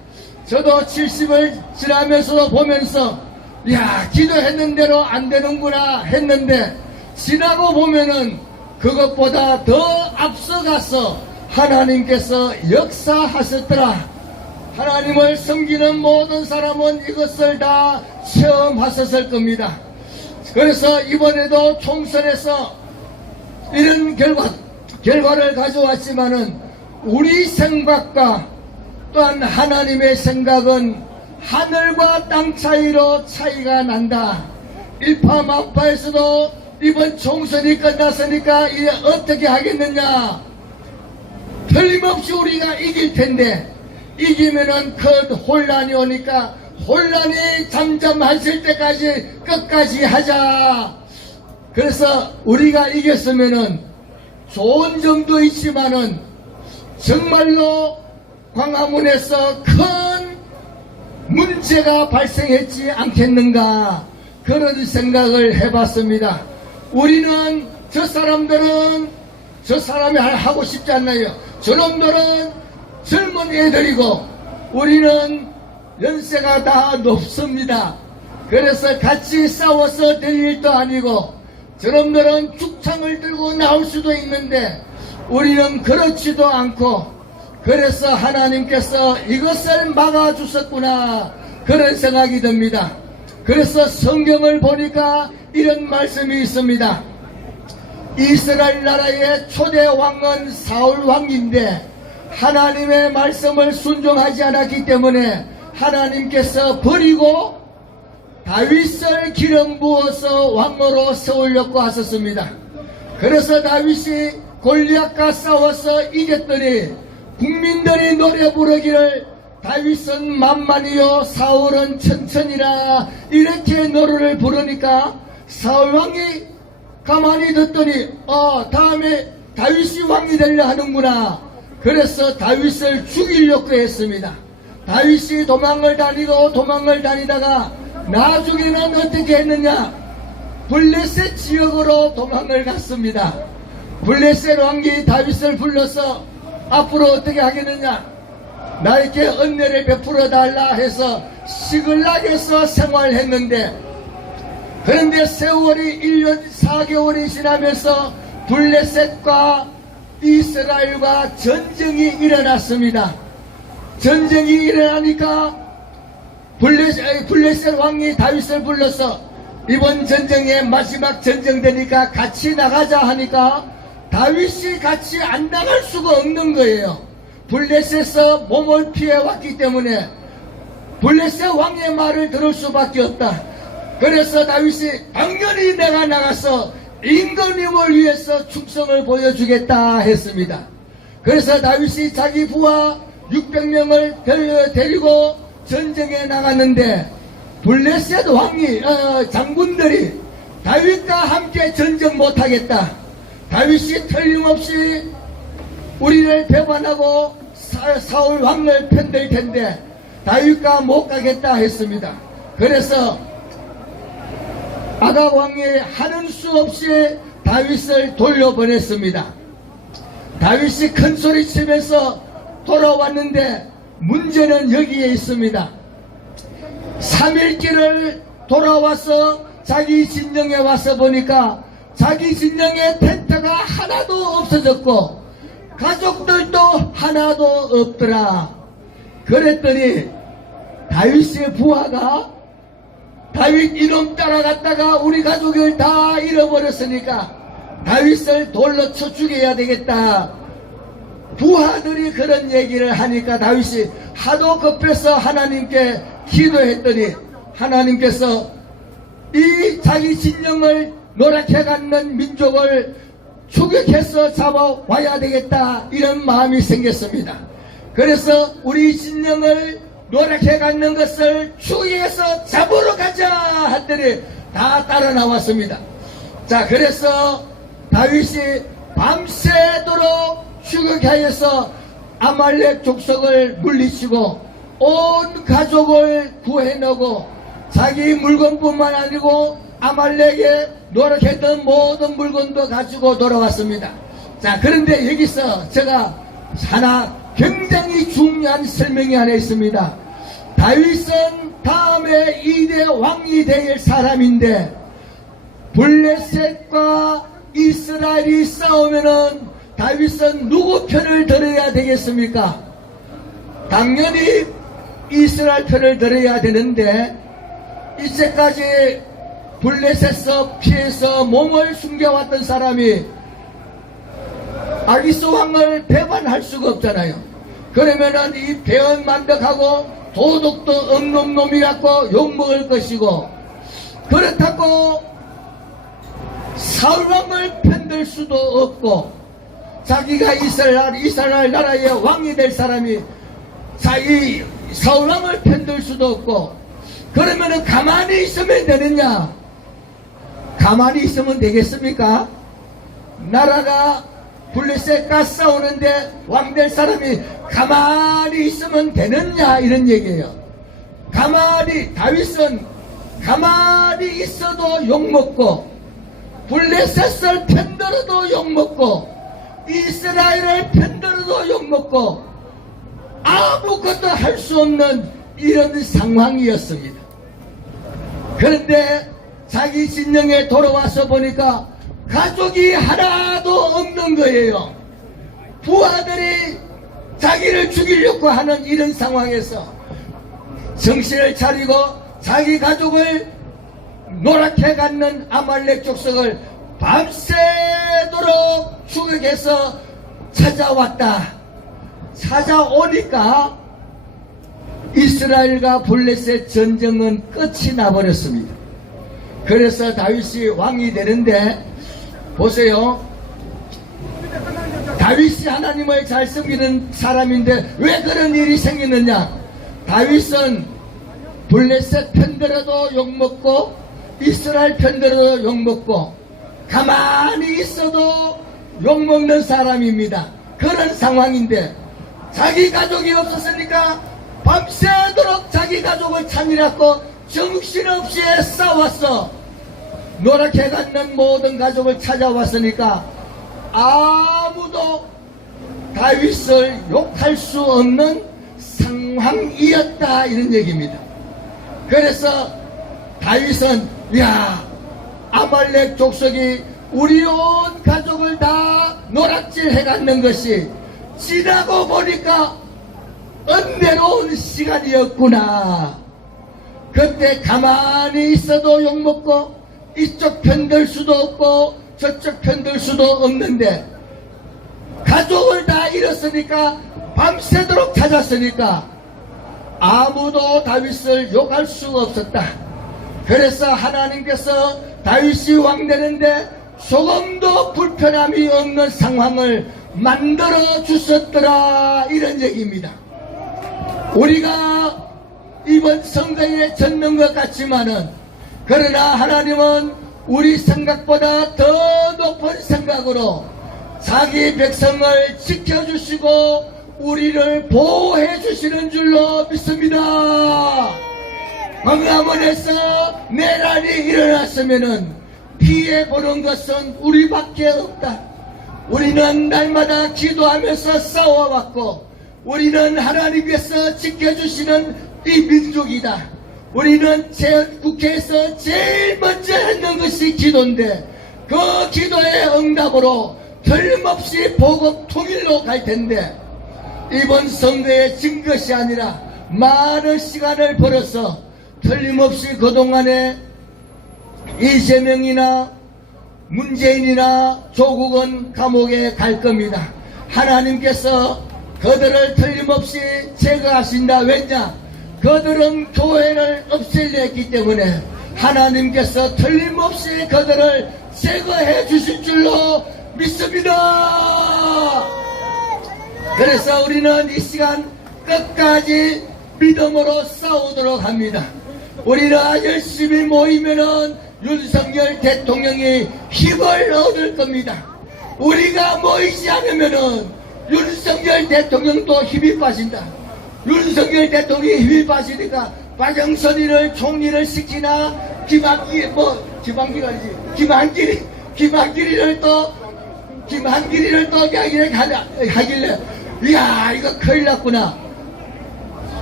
저도 70을 지나면서 보면서 야, 기도했는 대로 안 되는구나 했는데 지나고 보면은 그것보다 더 앞서가서 하나님께서 역사하셨더라. 하나님을 섬기는 모든 사람은 이것을 다 체험하셨을 겁니다. 그래서 이번에도 총선에서 이런 결과를 가져왔지만은 우리 생각과 또한 하나님의 생각은 하늘과 땅 차이로 차이가 난다. 일파만파에서도 이번 총선이 끝났으니까 이제 어떻게 하겠느냐. 틀림없이 우리가 이길 텐데 이기면은 큰 혼란이 오니까 혼란이 잠잠하실 때까지 끝까지 하자. 그래서 우리가 이겼으면은 좋은 점도 있지만은 정말로 광화문에서 큰 문제가 발생했지 않겠는가 그런 생각을 해봤습니다. 우리는 저 사람이 하고 싶지 않나요? 저놈들은 젊은 애들이고 우리는 연세가 다 높습니다. 그래서 같이 싸워서 될 일도 아니고 저놈들은 죽창을 들고 나올 수도 있는데 우리는 그렇지도 않고 그래서 하나님께서 이것을 막아주셨구나 그런 생각이 듭니다. 그래서 성경을 보니까 이런 말씀이 있습니다. 이스라엘 나라의 초대 왕은 사울 왕인데 하나님의 말씀을 순종하지 않았기 때문에 하나님께서 버리고 다윗을 기름 부어서 왕으로 세우려고 하셨습니다. 그래서 다윗이 골리앗과 싸워서 이겼더니 국민들이 노래 부르기를 다윗은 만만이요 사울은 천천이라 이렇게 노래를 부르니까 사울왕이 가만히 듣더니 다음에 다윗이 왕이 되려 하는구나. 그래서 다윗을 죽이려고 했습니다. 다윗이 도망을 다니다가 나중에는 어떻게 했느냐. 블레셋 지역으로 도망을 갔습니다. 블레셋 왕이 다윗을 불러서 앞으로 어떻게 하겠느냐. 나에게 은혜를 베풀어 달라 해서 시글락에서 생활했는데 그런데 세월이 1년 4개월이 지나면서 블레셋과 이스라엘과 전쟁이 일어났습니다. 전쟁이 일어나니까 블레셋 왕이 다윗을 불러서 이번 전쟁의 마지막 전쟁 되니까 같이 나가자 하니까 다윗이 같이 안 나갈 수가 없는 거예요. 블레셋에서 몸을 피해왔기 때문에 블레셋 왕의 말을 들을 수밖에 없다. 그래서 다윗이 당연히 내가 나가서 임금님을 위해서 충성을 보여주겠다 했습니다. 그래서 다윗이 자기 부하 600명을 데리고 전쟁에 나갔는데 블레셋 왕이 장군들이 다윗과 함께 전쟁 못하겠다. 다윗이 틀림없이 우리를 배반하고 사울 왕을 편들 텐데 다윗과 못 가겠다 했습니다. 그래서 아각 왕이 하는 수 없이 다윗을 돌려보냈습니다. 다윗이 큰 소리 치면서 돌아왔는데 문제는 여기에 있습니다. 3일 길을 돌아와서 자기 진영에 와서 보니까 자기 진영에 텐트가 하나도 없어졌고 가족들도 하나도 없더라. 그랬더니 다윗의 부하가 다윗 이놈 따라갔다가 우리 가족을 다 잃어버렸으니까 다윗을 돌로 쳐 죽여야 되겠다. 부하들이 그런 얘기를 하니까 다윗이 하도 급해서 하나님께 기도했더니 하나님께서 이 자기 진영을 노랗게 갖는 민족을 추격해서 잡아와야 되겠다, 이런 마음이 생겼습니다. 그래서 우리 진영을 노랗게 갖는 것을 추격해서 잡으러 가자 했더니 다 따라 나왔습니다. 자, 그래서 다윗이 밤새도록 추격하여서 아말렉 족속을 물리치고 온 가족을 구해내고 자기 물건뿐만 아니고 아말렉에 노랗게 했던 모든 물건도 가지고 돌아왔습니다. 자, 그런데 여기서 제가 하나 굉장히 중요한 설명이 하나 있습니다. 다윗은 다음에 2대 왕이 될 사람인데 블레셋과 이스라엘이 싸우면은 다윗은 누구 편을 들어야 되겠습니까? 당연히 이스라엘 편을 들어야 되는데 이제까지 블레셋에서 피해서 몸을 숨겨왔던 사람이 아기스 왕을 배반할 수가 없잖아요. 그러면은 이 배은만덕하고 도덕도 없는 놈이라고 욕먹을 것이고, 그렇다고 사울 왕을 편들 수도 없고, 자기가 이스라엘 나라의 왕이 될 사람이 자기 사울 왕을 편들 수도 없고, 그러면은 가만히 있으면 되느냐? 가만히 있으면 되겠습니까? 나라가 블레셋과 싸우는데 왕 될 사람이 가만히 있으면 되느냐, 이런 얘기예요. 다윗은 가만히 있어도 욕먹고 블레셋을 편들어도 욕먹고 이스라엘을 편들어도 욕먹고 아무것도 할 수 없는 이런 상황이었습니다. 그런데 자기 진영에 돌아와서 보니까 가족이 하나도 없는 거예요. 부하들이 자기를 죽이려고 하는 이런 상황에서 정신을 차리고 자기 가족을 노랗게 갖는 아말렉 족속을 밤새도록 추격해서 찾아왔다. 찾아오니까 이스라엘과 블레셋 전쟁은 끝이 나버렸습니다. 그래서 다윗이 왕이 되는데, 보세요. 다윗이 하나님을 잘 섬기는 사람인데 왜 그런 일이 생기느냐? 다윗은 블레셋 편들어도 욕먹고 이스라엘 편들어도 욕먹고 가만히 있어도 욕먹는 사람입니다. 그런 상황인데 자기 가족이 없었으니까 밤새도록 자기 가족을 찾으려고 정신없이 싸웠어. 노랗게 갖는 모든 가족을 찾아왔으니까 아무도 다윗을 욕할 수 없는 상황이었다, 이런 얘기입니다. 그래서 다윗은 아말렉 족속이 우리 온 가족을 다 노랗질 해갔는 것이 지나고 보니까 은혜로운 시간이었구나. 그때 가만히 있어도 욕먹고 이쪽 편들 수도 없고 저쪽 편들 수도 없는데 가족을 다 잃었으니까 밤새도록 찾았으니까 아무도 다윗을 욕할 수가 없었다. 그래서 하나님께서 다윗이 왕 되는데 조금도 불편함이 없는 상황을 만들어 주셨더라, 이런 얘기입니다. 우리가 이번 선거에 졌는 것 같지만은, 그러나 하나님은 우리 생각보다 더 높은 생각으로 자기 백성을 지켜주시고 우리를 보호해 주시는 줄로 믿습니다. 광화문에서 내란이 일어났으면은 피해 보는 것은 우리밖에 없다. 우리는 날마다 기도하면서 싸워왔고 우리는 하나님께서 지켜주시는 이 민족이다. 우리는 국회에서 제일 먼저 했는 것이 기도인데 그 기도의 응답으로 틀림없이 보급 통일로 갈 텐데 이번 선거에 진 것이 아니라 많은 시간을 벌어서 틀림없이 그동안에 이재명이나 문재인이나 조국은 감옥에 갈 겁니다. 하나님께서 그들을 틀림없이 제거하신다. 왜냐? 그들은 교회를 없애려 했기 때문에 하나님께서 틀림없이 그들을 제거해 주실 줄로 믿습니다. 그래서 우리는 이 시간 끝까지 믿음으로 싸우도록 합니다. 우리가 열심히 모이면은 윤석열 대통령이 힘을 얻을 겁니다. 우리가 모이지 않으면은 윤석열 대통령도 힘이 빠진다. 윤석열 대통령이 힘이 빠지니까 박영선이를 총리를 시키나 김한길이를 또 하길래 이야 이거 큰일 났구나.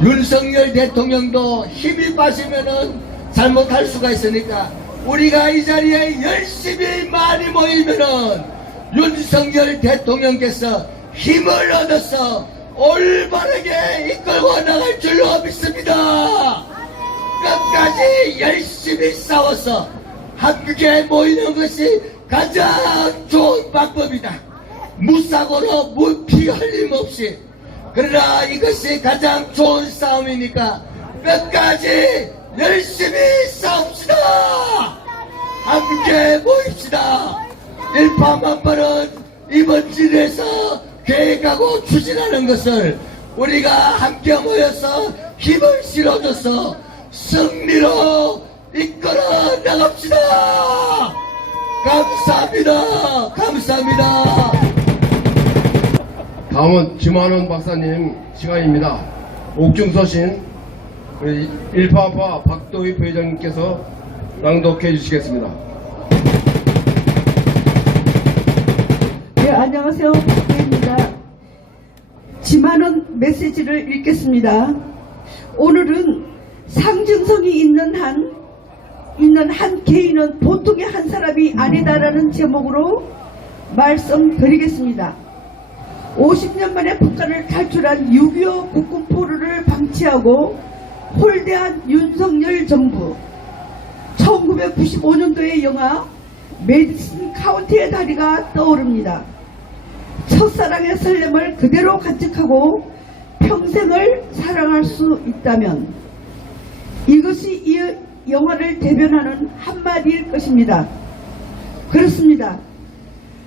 윤석열 대통령도 힘이 빠지면은 잘못할 수가 있으니까 우리가 이 자리에 열심히 많이 모이면은 윤석열 대통령께서 힘을 얻어서 올바르게 이끌고 나갈 줄로 믿습니다. 끝까지 열심히 싸워서 함께 모이는 것이 가장 좋은 방법이다. 무사고로 무피 흘림 없이. 그러나 이것이 가장 좋은 싸움이니까 끝까지 열심히 싸웁시다. 함께 모입시다. 일파만파는 이번 질에서 계획하고 추진하는 것을 우리가 함께 모여서 힘을 실어줘서 승리로 이끌어 나갑시다. 감사합니다. 감사합니다. 다음은 김한원 박사님 시간입니다. 옥중서신 우리 일파파 박도희 부회장님께서 낭독해 주시겠습니다. 네, 안녕하세요. 박도희입니다. 지만원 메시지를 읽겠습니다. 오늘은 상징성이 있는 한 개인은 보통의 한 사람이 아니다라는 제목으로 말씀드리겠습니다. 50년 만에 북한을 탈출한 6.25 국군 포로를 방치하고 홀대한 윤석열 정부. 1995년도의 영화 메디슨 카운티의 다리가 떠오릅니다. 첫사랑의 설렘을 그대로 간직하고 평생을 사랑할 수 있다면 이것이 이 영화를 대변하는 한마디일 것입니다. 그렇습니다.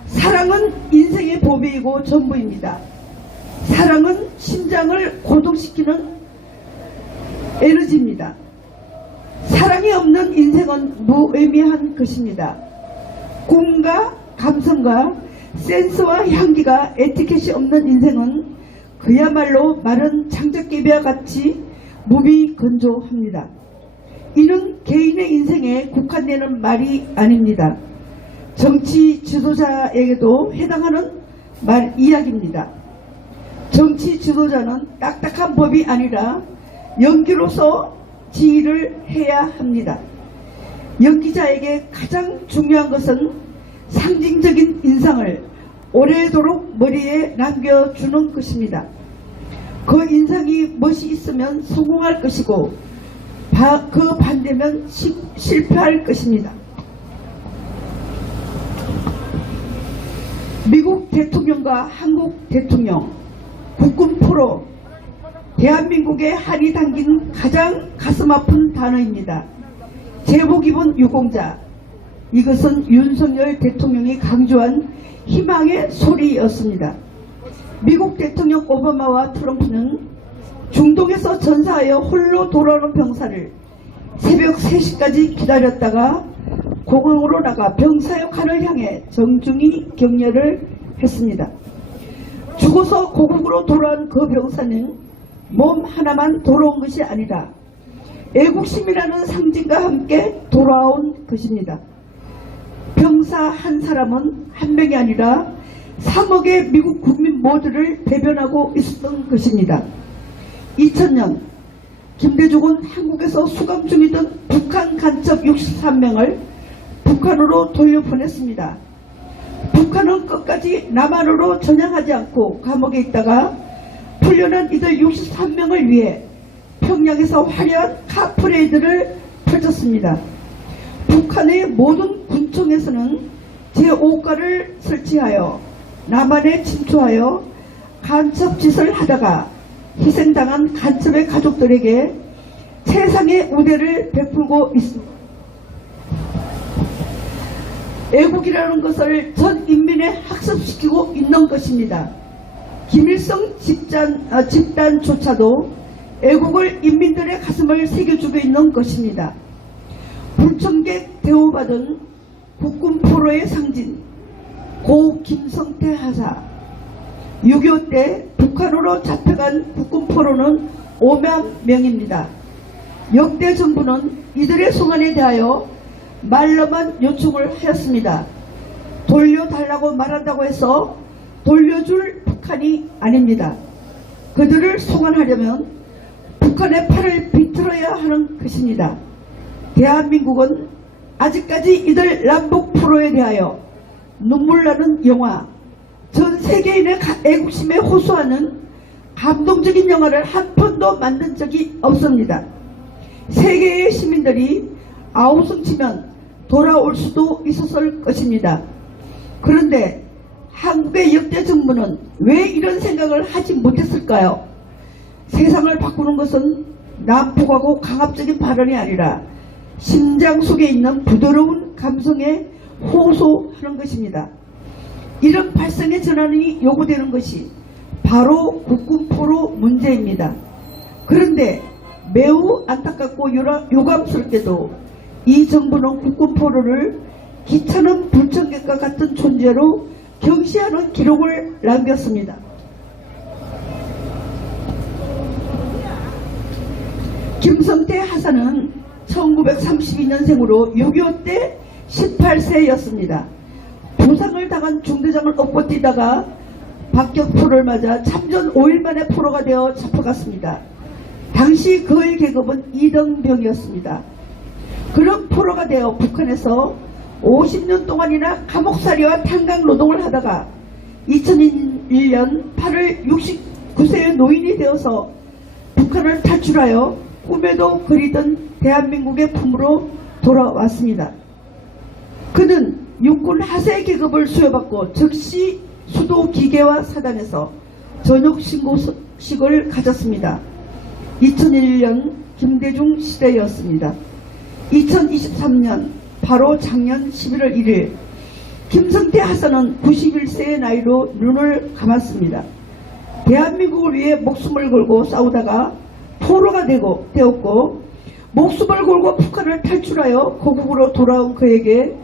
사랑은 인생의 보배이고 전부입니다. 사랑은 심장을 고동시키는 에너지입니다. 사랑이 없는 인생은 무의미한 것입니다. 꿈과 감성과 센스와 향기가 에티켓이 없는 인생은 그야말로 마른 장작개비와 같이 무비건조합니다. 이는 개인의 인생에 국한되는 말이 아닙니다. 정치 지도자에게도 해당하는 이야기입니다. 정치 지도자는 딱딱한 법이 아니라 연기로서 지휘를 해야 합니다. 연기자에게 가장 중요한 것은 상징적인 인상을 오래도록 머리에 남겨주는 것입니다. 그 인상이 멋이 있으면 성공할 것이고 그 반대면 실패할 것입니다. 미국 대통령과 한국 대통령, 국군 포로, 대한민국의 한이 담긴 가장 가슴 아픈 단어입니다. 제복 입은 유공자. 이것은 윤석열 대통령이 강조한 희망의 소리였습니다. 미국 대통령 오바마와 트럼프는 중동에서 전사하여 홀로 돌아오는 병사를 새벽 3시까지 기다렸다가 공항으로 나가 병사의 칸을 향해 정중히 격려를 했습니다. 죽어서 고국으로 돌아온 그 병사는 몸 하나만 돌아온 것이 아니라 애국심이라는 상징과 함께 돌아온 것입니다. 병사 한 사람은 한 명이 아니라 3억의 미국 국민 모두를 대변하고 있었던 것입니다. 2000년 김대중은 한국에서 수감 중이던 북한 간첩 63명을 북한으로 돌려보냈습니다. 북한은 끝까지 남한으로 전향하지 않고 감옥에 있다가 풀려난 이들 63명을 위해 평양에서 화려한 카프레이드를 펼쳤습니다. 북한의 모든 군청에서는 제5가를 설치하여 남한에 침투하여 간첩짓을 하다가 희생당한 간첩의 가족들에게 최상의 우대를 베풀고 있습니다. 애국이라는 것을 전 인민에 학습시키고 있는 것입니다. 김일성 집단조차도 애국을 인민들의 가슴을 새겨주고 있는 것입니다. 불청객 대우받은 국군 포로의 상징 고 김성태 하사, 6.25 때 북한으로 잡혀간 국군 포로는 5만 명입니다. 역대 정부는 이들의 송환에 대하여 말로만 요청을 하였습니다. 돌려달라고 말한다고 해서 돌려줄 북한이 아닙니다. 그들을 송환하려면 북한의 팔을 비틀어야 하는 것입니다. 대한민국은 아직까지 이들 남북 포로에 대하여 눈물나는 영화, 전 세계인의 애국심에 호소하는 감동적인 영화를 한 편도 만든 적이 없습니다. 세계의 시민들이 아우성치면 돌아올 수도 있었을 것입니다. 그런데 한국의 역대 정부는 왜 이런 생각을 하지 못했을까요? 세상을 바꾸는 것은 난폭하고 강압적인 발언이 아니라 심장 속에 있는 부드러운 감성에 호소하는 것입니다. 이런 발상의 전환이 요구되는 것이 바로 국군포로 문제입니다. 그런데 매우 안타깝고 유감스럽게도 이 정부는 국군포로를 귀찮은 불청객과 같은 존재로 경시하는 기록을 남겼습니다. 김성태 하사는 1932년생으로 6.25 때 18세였습니다. 부상을 당한 중대장을 업고 뛰다가 박격포를 맞아 참전 5일 만에 포로가 되어 잡혀갔습니다. 당시 그의 계급은 2등병이었습니다. 그런 포로가 되어 북한에서 50년 동안이나 감옥살이와 탄광노동을 하다가 2001년 8월 69세의 노인이 되어서 북한을 탈출하여 꿈에도 그리던 대한민국의 품으로 돌아왔습니다. 그는 육군 하세 계급을 수여받고 즉시 수도 기계화 사단에서 전역 신고식을 가졌습니다. 2001년 김대중 시대였습니다. 2023년 바로 작년 11월 1일 김성태 하사는 91세의 나이로 눈을 감았습니다. 대한민국을 위해 목숨을 걸고 싸우다가 포로가 되었고 목숨을 걸고 북한을 탈출하여 고국으로 돌아온 그에게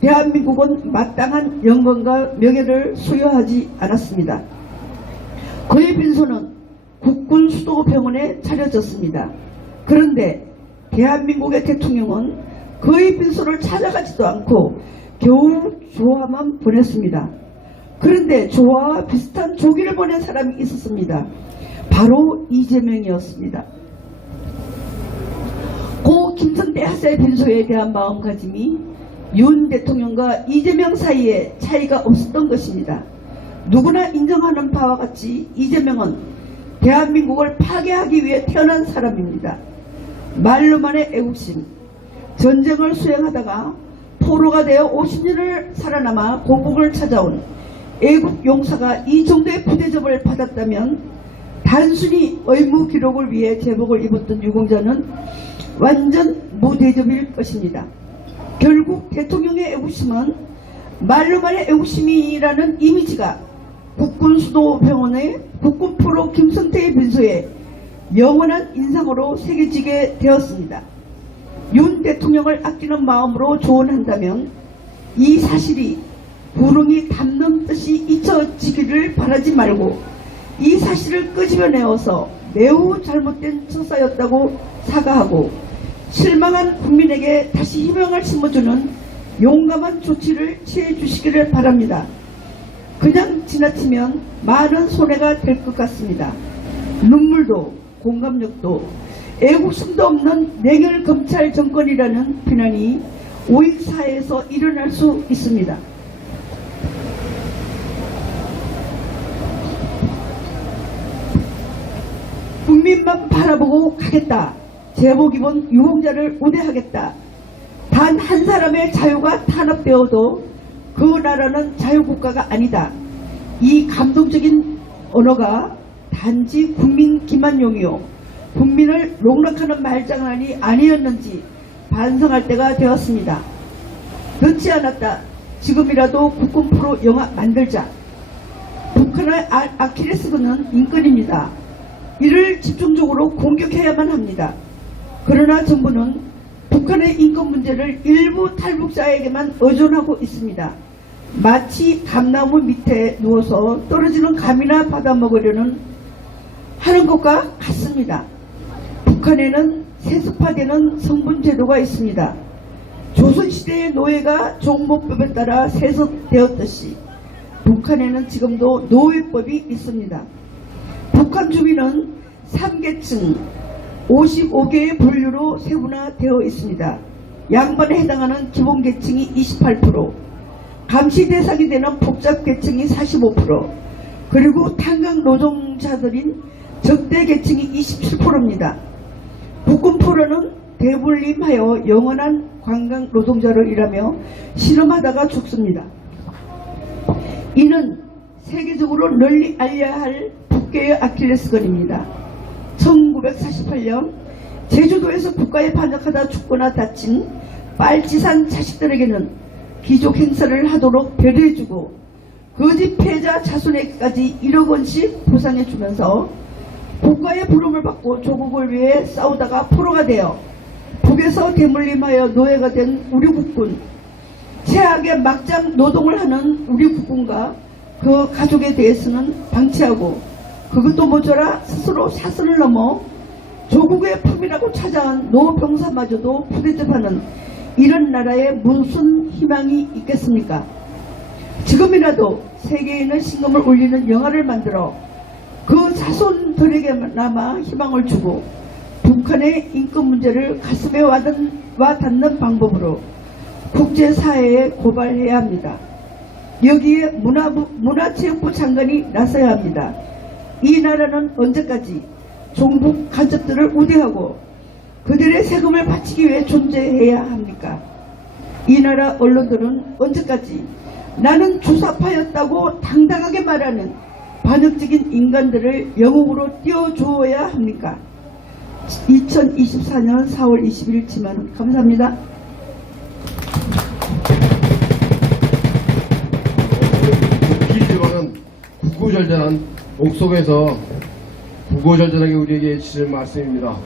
대한민국은 마땅한 영광과 명예를 수여하지 않았습니다. 그의 빈소는 국군 수도병원에 차려졌습니다. 그런데 대한민국의 대통령은 그의 빈소를 찾아가지도 않고 겨우 조화만 보냈습니다. 그런데 조화와 비슷한 조기를 보낸 사람이 있었습니다. 바로 이재명이었습니다. 고 김성태 하사의 빈소에 대한 마음가짐이 윤 대통령과 이재명 사이에 차이가 없었던 것입니다. 누구나 인정하는 바와 같이 이재명은 대한민국을 파괴하기 위해 태어난 사람입니다. 말로만의 애국심, 전쟁을 수행하다가 포로가 되어 50년을 살아남아 고국을 찾아온 애국 용사가 이 정도의 부대접을 받았다면 단순히 의무 기록을 위해 제복을 입었던 유공자는 완전 무대접일 것입니다. 결국 대통령의 애국심은 말로만의 애국심이라는 이미지가 국군수도병원의 국군포로 김성태의 빈소에 영원한 인상으로 새겨지게 되었습니다. 윤 대통령을 아끼는 마음으로 조언한다면 이 사실이 구렁이 담는 듯이 잊혀지기를 바라지 말고 이 사실을 끄집어내어서 매우 잘못된 처사였다고 사과하고 실망한 국민에게 다시 희망을 심어주는 용감한 조치를 취해 주시기를 바랍니다. 그냥 지나치면 많은 손해가 될 것 같습니다. 눈물도 공감력도 애국심도 없는 냉혈 검찰 정권이라는 비난이 우익 사회에서 일어날 수 있습니다. 국민만 바라보고 가겠다. 제복 입은 유공자를 우대하겠다. 단 한 사람의 자유가 탄압되어도 그 나라는 자유국가가 아니다. 이 감동적인 언어가 단지 국민 기만용이요 국민을 농락하는 말장난이 아니었는지 반성할 때가 되었습니다. 늦지 않았다. 지금이라도 국군 프로 영화 만들자. 북한의 아킬레스건은 인권입니다. 이를 집중적으로 공격해야만 합니다. 그러나 정부는 북한의 인권 문제를 일부 탈북자에게만 의존하고 있습니다. 마치 감나무 밑에 누워서 떨어지는 감이나 받아먹으려는 하는 것과 같습니다. 북한에는 세습화되는 성분 제도가 있습니다. 조선시대의 노예가 종목법에 따라 세습되었듯이 북한에는 지금도 노예법이 있습니다. 북한 주민은 3계층 55개의 분류로 세분화되어 있습니다. 양반에 해당하는 기본계층이 28%, 감시 대상이 되는 복잡계층이 45%, 그리고 탄광 노동자들인 적대계층이 27%입니다. 북군포로는 대물림하여 영원한 관광 노동자로 일하며 실험하다가 죽습니다. 이는 세계적으로 널리 알려야 할 북괴의 아킬레스건입니다. 1948년 제주도에서 국가에 반역하다 죽거나 다친 빨치산 자식들에게는 귀족 행사를 하도록 배려해주고 거짓 패자 자손에게까지 1억 원씩 보상해주면서 국가의 부름을 받고 조국을 위해 싸우다가 포로가 되어 북에서 대물림하여 노예가 된 우리 국군, 최악의 막장 노동을 하는 우리 국군과 그 가족에 대해서는 방치하고 그것도 모자라 스스로 사선을 넘어 조국의 품이라고 찾아온 노병사마저도 부대접하는 이런 나라에 무슨 희망이 있겠습니까? 지금이라도 세계에 있는 신금을 울리는 영화를 만들어 그 자손들에게나마 희망을 주고 북한의 인권 문제를 가슴에 와닿는 방법으로 국제사회에 고발해야 합니다. 여기에 문화체육부 장관이 나서야 합니다. 이 나라는 언제까지 종북 간첩들을 우대하고 그들의 세금을 바치기 위해 존재해야 합니까? 이 나라 언론들은 언제까지 나는 주사파였다고 당당하게 말하는 반역적인 인간들을 영웅으로 띄워주어야 합니까? 2024년 4월 20일 지만 감사합니다. 길지만은 구구절절한 옥속에서 구구절절하게 우리에게 해주실 말씀입니다.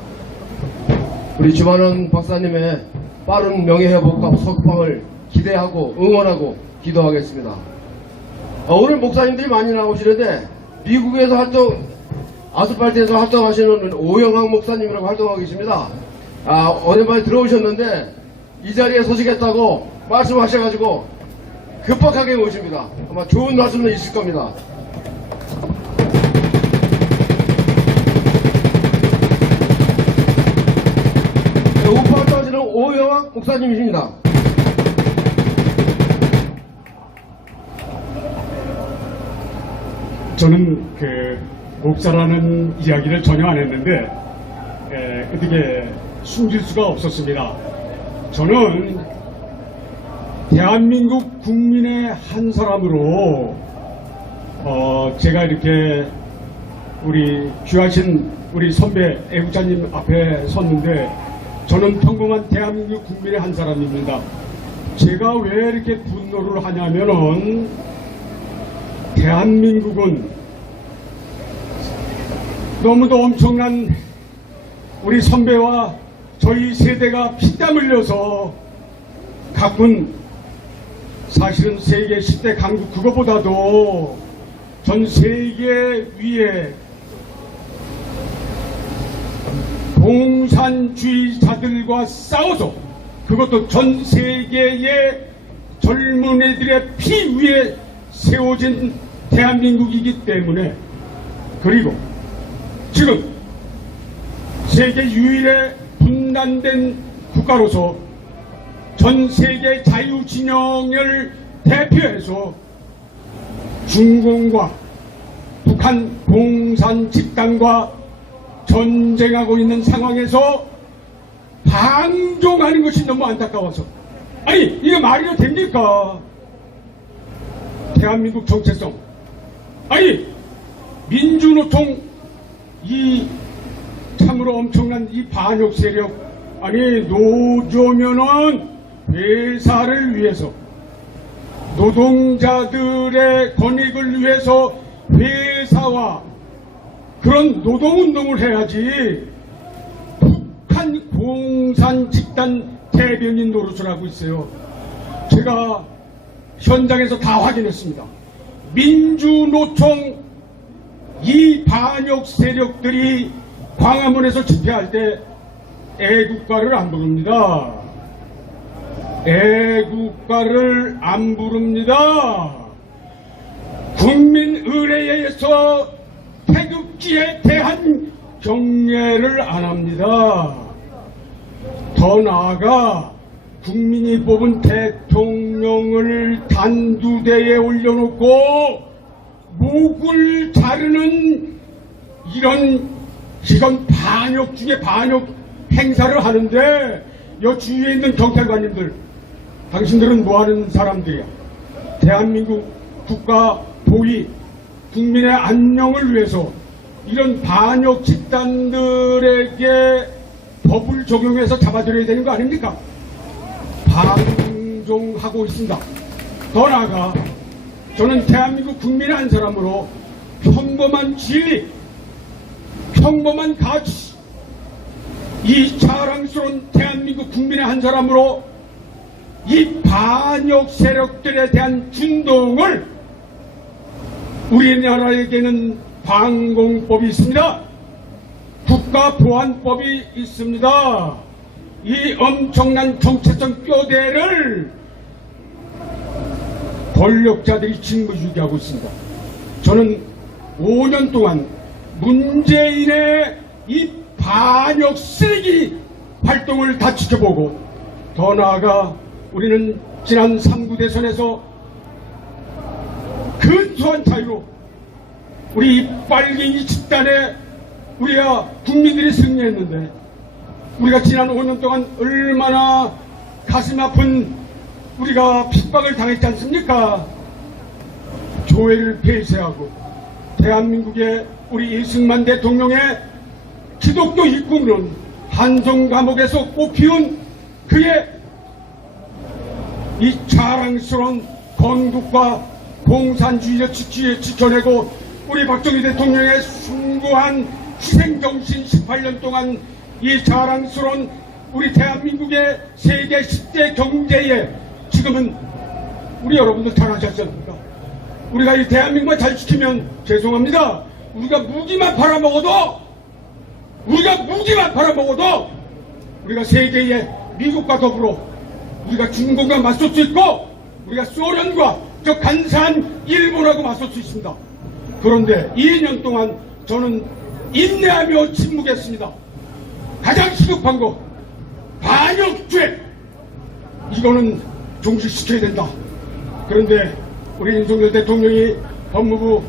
우리 주만원 박사님의 빠른 명예회복과 석방을 기대하고 응원하고 기도하겠습니다. 오늘 목사님들이 많이 나오시는데 미국에서 아스팔트에서 활동하시는 오영학 목사님이라고 활동하고 계십니다. 오랜만에 들어오셨는데 이 자리에 서시겠다고 말씀하셔가지고 급박하게 오십니다. 아마 좋은 말씀도 있을 겁니다. 우파 활동하시는 오영학 목사님이십니다. 저는 목사라는 이야기를 전혀 안 했는데 어떻게 숨길 수가 없었습니다. 저는 대한민국 국민의 한 사람으로 제가 이렇게 우리 귀하신 우리 선배 애국자님 앞에 섰는데 저는 평범한 대한민국 국민의 한 사람입니다. 제가 왜 이렇게 분노를 하냐면은 대한민국은 너무도 엄청난 우리 선배와 저희 세대가 피땀 흘려서 가꾼 사실은 세계 10대 강국 그거보다도 전 세계 위에 공산주의자들과 싸워서 그것도 전 세계의 젊은 애들의 피 위에 세워진 대한민국이기 때문에 그리고 지금 세계 유일의 분단된 국가로서 전 세계 자유진영을 대표해서 중공과 북한 공산 집단과 전쟁하고 있는 상황에서 방종하는 것이 너무 안타까워서 아니 이게 말이 됩니까? 대한민국 정체성, 아니 민주노총 이 참으로 엄청난 이 반역 세력, 아니 노조면은 회사를 위해서, 노동자들의 권익을 위해서 회사와 그런 노동운동을 해야지 북한 공산 집단 대변인 노릇을 하고 있어요. 제가 현장에서 다 확인했습니다. 민주노총 이 반역 세력들이 광화문에서 집회할 때 애국가를 안 부릅니다. 애국가를 안 부릅니다. 국민의례에서 태극기에 대한 경례를 안 합니다. 더 나아가 국민이 뽑은 대통령을 단두대에 올려놓고 목을 자르는 이건 반역 중에 반역 행사를 하는데, 여 주위에 있는 경찰관님들, 당신들은 뭐하는 사람들이야? 대한민국 국가 보위, 국민의 안녕을 위해서 이런 반역 집단들에게 법을 적용해서 잡아들여야 되는 거 아닙니까? 방종하고 있습니다. 더 나아가 저는 대한민국 국민의 한 사람으로 평범한 진리, 평범한 가치, 이 자랑스러운 대한민국 국민의 한 사람으로 이 반역 세력들에 대한 준동을, 우리나라에게는 방공법이 있습니다. 국가보안법이 있습니다. 이 엄청난 정체성 뼈대를 권력자들이 직무유기하고 있습니다. 저는 5년 동안 문재인의 이 반역 쓰레기 활동을 다 지켜보고, 더 나아가 우리는 지난 3구 대선에서 근소한 차이로 우리 빨갱이 집단에 우리가 국민들이 승리했는데, 우리가 지난 5년 동안 얼마나 가슴 아픈 우리가 핍박을 당했지 않습니까? 조회를 폐쇄하고 대한민국의 우리 이승만 대통령의 기독교 일꾼은 한성 감옥에서 꽃피운 그의 이 자랑스러운 건국과 공산주의를 지켜내고, 우리 박정희 대통령의 숭고한 희생정신 18년 동안 이 자랑스러운 우리 대한민국의 세계 10대 경제에 지금은 우리 여러분들 잘 아시지 않습니까? 우리가 이 대한민국만 잘 지키면, 죄송합니다, 우리가 무기만 팔아먹어도 우리가 세계의 미국과 더불어 우리가 중국과 맞설 수 있고, 우리가 소련과 저 간사한 일본하고 맞설 수 있습니다. 그런데 2년 동안 저는 인내하며 침묵했습니다. 가장 시급한 거 반역죄, 이거는 종식시켜야 된다. 그런데 우리 윤석열 대통령이 법무부,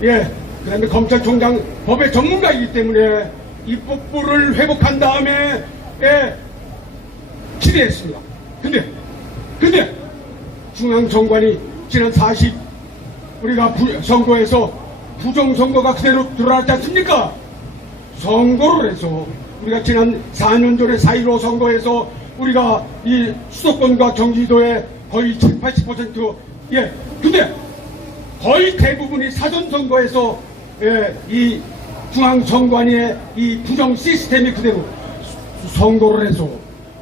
그다음에 검찰총장 법의 전문가이기 때문에 입법부를 회복한 다음에 기대했습니다. 근데 중앙정관이 지난 40 우리가 선거에서 부정선거가 그대로 드러났지 않습니까? 선거를 해서 우리가 지난 4년 전에 4.15 선거에서 우리가 이 수도권과 경기도에 거의 70, 80% 근데 거의 대부분이 사전선거에서 이 중앙선관위의 이 부정 시스템이 그대로 선거를 해서,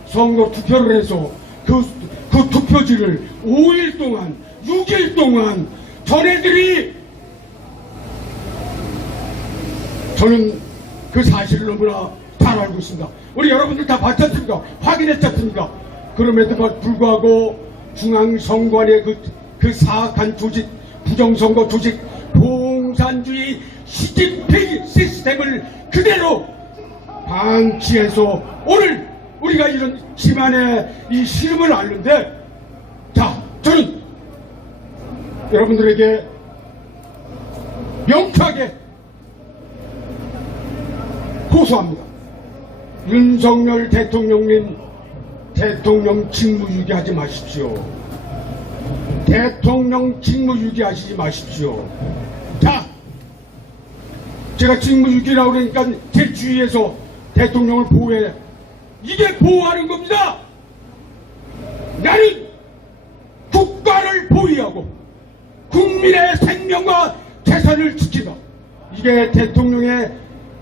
선거 투표를 해서 그 투표지를 5일 동안, 6일 동안 전애들이, 저는 그 사실을 너무나 잘 알고 있습니다. 우리 여러분들 다 봤지 않습니까? 확인했지 않습니까? 그럼에도 불구하고 중앙선관위의 그 사악한 조직, 부정선거 조직, 공산주의 시집폐기 시스템을 그대로 방치해서 오늘 우리가 이런 지만의 이 시름을 앓는데, 자, 저는 여러분들에게 명쾌하게 호소합니다. 윤석열 대통령님, 대통령 직무유기하지 마십시오. 대통령 직무유기하시지 마십시오. 자, 제가 직무유기라고 그러니까 제 주위에서 대통령을 보호해. 이게 보호하는 겁니다. 나는 국가를 보위하고 국민의 생명과 재산을 지키다. 이게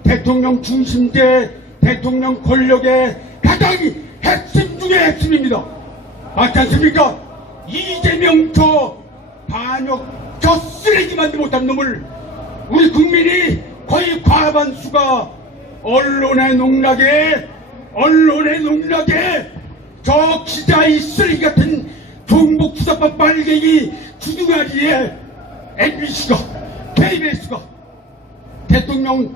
대통령 중심제, 대통령 권력의 가장 핵심 중의 핵심입니다. 맞지 않습니까? 이재명 저 반역, 저 쓰레기만도 못한 놈을 우리 국민이 거의 과반수가 언론의 농락에 저 기자의 쓰레기 같은 종북 수사법 빨갱이 주둥아리에 MBC가, KBS가 대통령